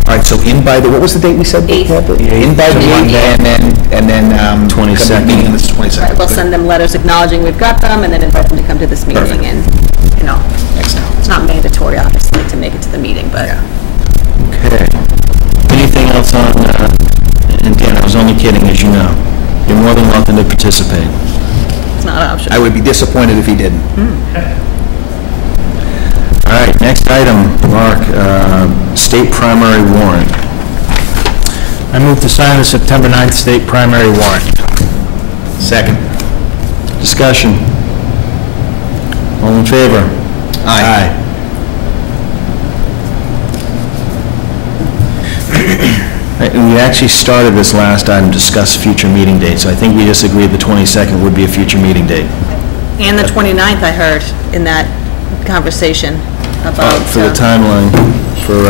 All right, so in by the, what was the date we said? 8th. In by the 8th, and then 22nd. Meeting on the 22nd. right, we'll send them letters acknowledging we've got them, and then invite them to come to this meeting, Perfect. and, Excellent. it's not mandatory, obviously, to make it to the meeting, but. Okay. Anything else on, and Dan, I was only kidding, as you know. You're more than welcome to participate. It's not an option. I would be disappointed if he didn't. All right, next item, Mark, state primary warrant. I move to sign the September 9th state primary warrant. Second. Discussion. All in favor? Aye. We actually started this last item, discuss future meeting dates, so I think we just agreed the 22nd would be a future meeting date. And the 29th, I heard in that conversation about. For the timeline, for,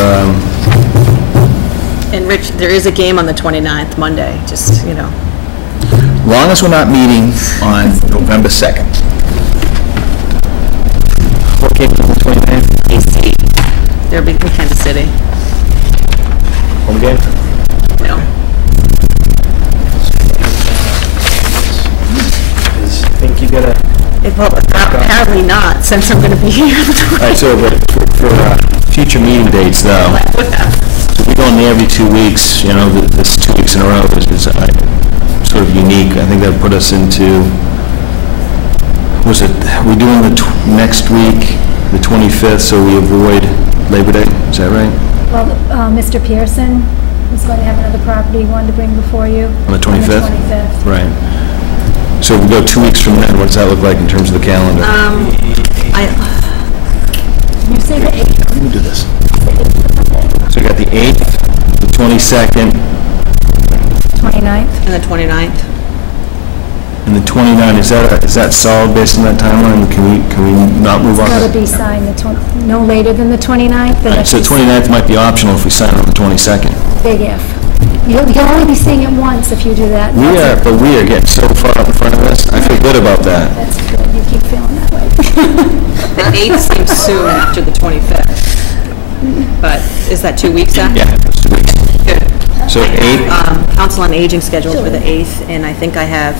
And Rich, there is a game on the 29th, Monday, just, Long as we're not meeting on November 2nd. what game is the 29th? AC. They'll be in Kansas City. Home game? No. I think you gotta... Well, apparently not, since I'm going to be here. All right, so but for future meeting dates, though, so we're going there every 2 weeks, this 2 weeks in a row is sort of unique. I think that put us into, we're doing the next week, the 25th, so we avoid Labor Day, is that right? Well, Mr. Pearson is going to have another property he wanted to bring before you. On the 25th? On the 25th. Right. So if we go 2 weeks from then, what does that look like in terms of the calendar? You say the 8th. Let me do this. So we got the 8th, the 22nd, 29th. And the 29th. and the 29th. Is that solid based on that timeline? Can we not move on? It's got to be signed no later than the 29th. All right, so 29th might be optional if we sign on the 22nd. Big if. You'll only be seeing it once if you do that. But we are getting so far up in front of this. I feel good about that. That's good. You keep feeling that way. The 8th seems soon after the 25th. But is that 2 weeks after? Yeah, it's 2 weeks. Good. So 8th, Council on Aging scheduled for the 8th, and I think I have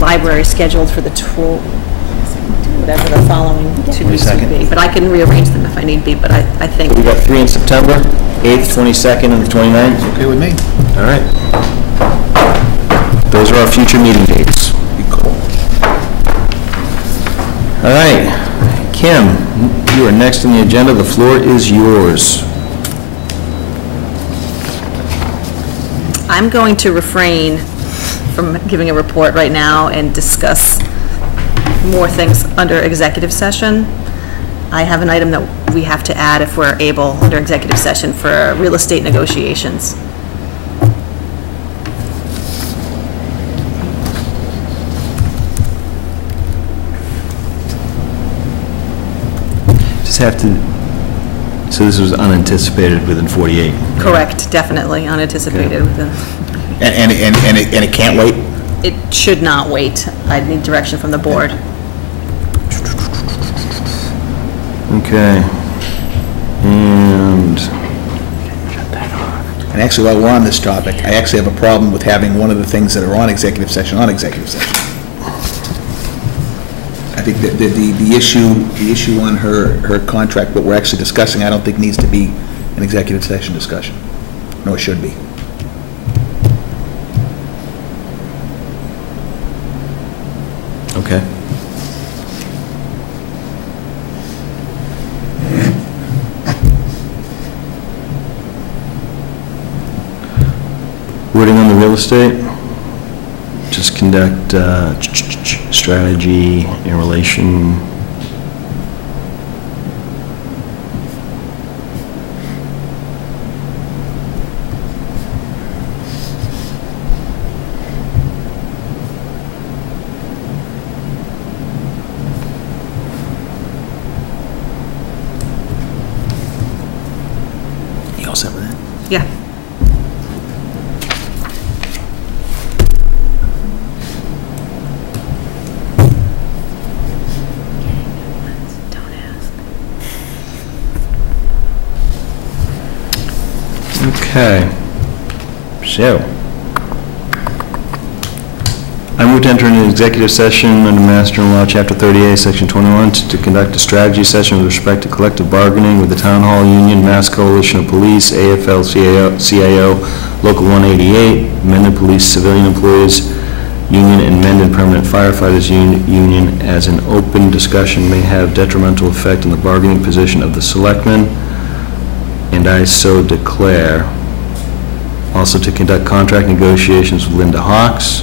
library scheduled for the whatever the following 2 weeks would be. But I can rearrange them if I need be, but I think. we got 3 in September, 8th, 22nd, and the 29th. Okay with me. All right. Those are our future meeting dates. Be cool. All right, Kim, you are next on the agenda. The floor is yours. I'm going to refrain from giving a report right now and discuss more things under executive session. I have an item that we have to add if we're able under executive session for real estate negotiations. Just have to, so this was unanticipated within 48? Right? Correct, definitely unanticipated. Okay. And it can't wait? It should not wait. I need direction from the board. Okay. And actually, while we're on this topic, I actually have a problem with having one of the things that are on executive session on executive session. I think that the issue on her contract, what we're actually discussing, I don't think needs to be an executive session discussion. No, it should be. okay. Wording on the real estate, just conduct strategy in relation. You all set with that? Yeah. Okay. So, I move to enter into executive session under Mass General Law, Chapter 38, Section 21, to conduct a strategy session with respect to collective bargaining with the Town Hall Union, Mass Coalition of Police, AFL-CIO, Local 188, Mendon Police Civilian Employees Union, and Mendon Permanent Firefighters Union, as an open discussion may have detrimental effect on the bargaining position of the Selectmen, and I so declare. Also to conduct contract negotiations with Linda Hawks.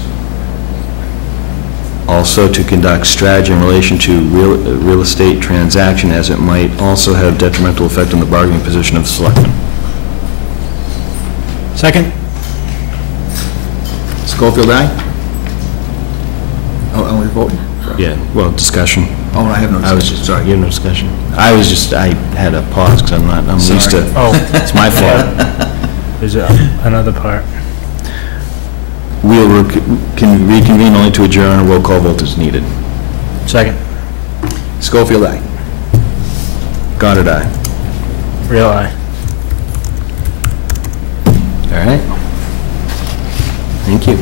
Also to conduct strategy in relation to real estate transaction, as it might also have detrimental effect on the bargaining position of the Selectmen. Second? Schofield, aye? Oh, we're voting? Yeah, well, discussion. Oh, I have no I was discussion. just, sorry, you have no discussion. I had a pause because I'm used to, Oh. it's my fault. There's another part. We'll can reconvene only to adjourn. A roll call vote is needed. Second. Schofield, aye. Goddard, aye. Real eye. All right. Thank you.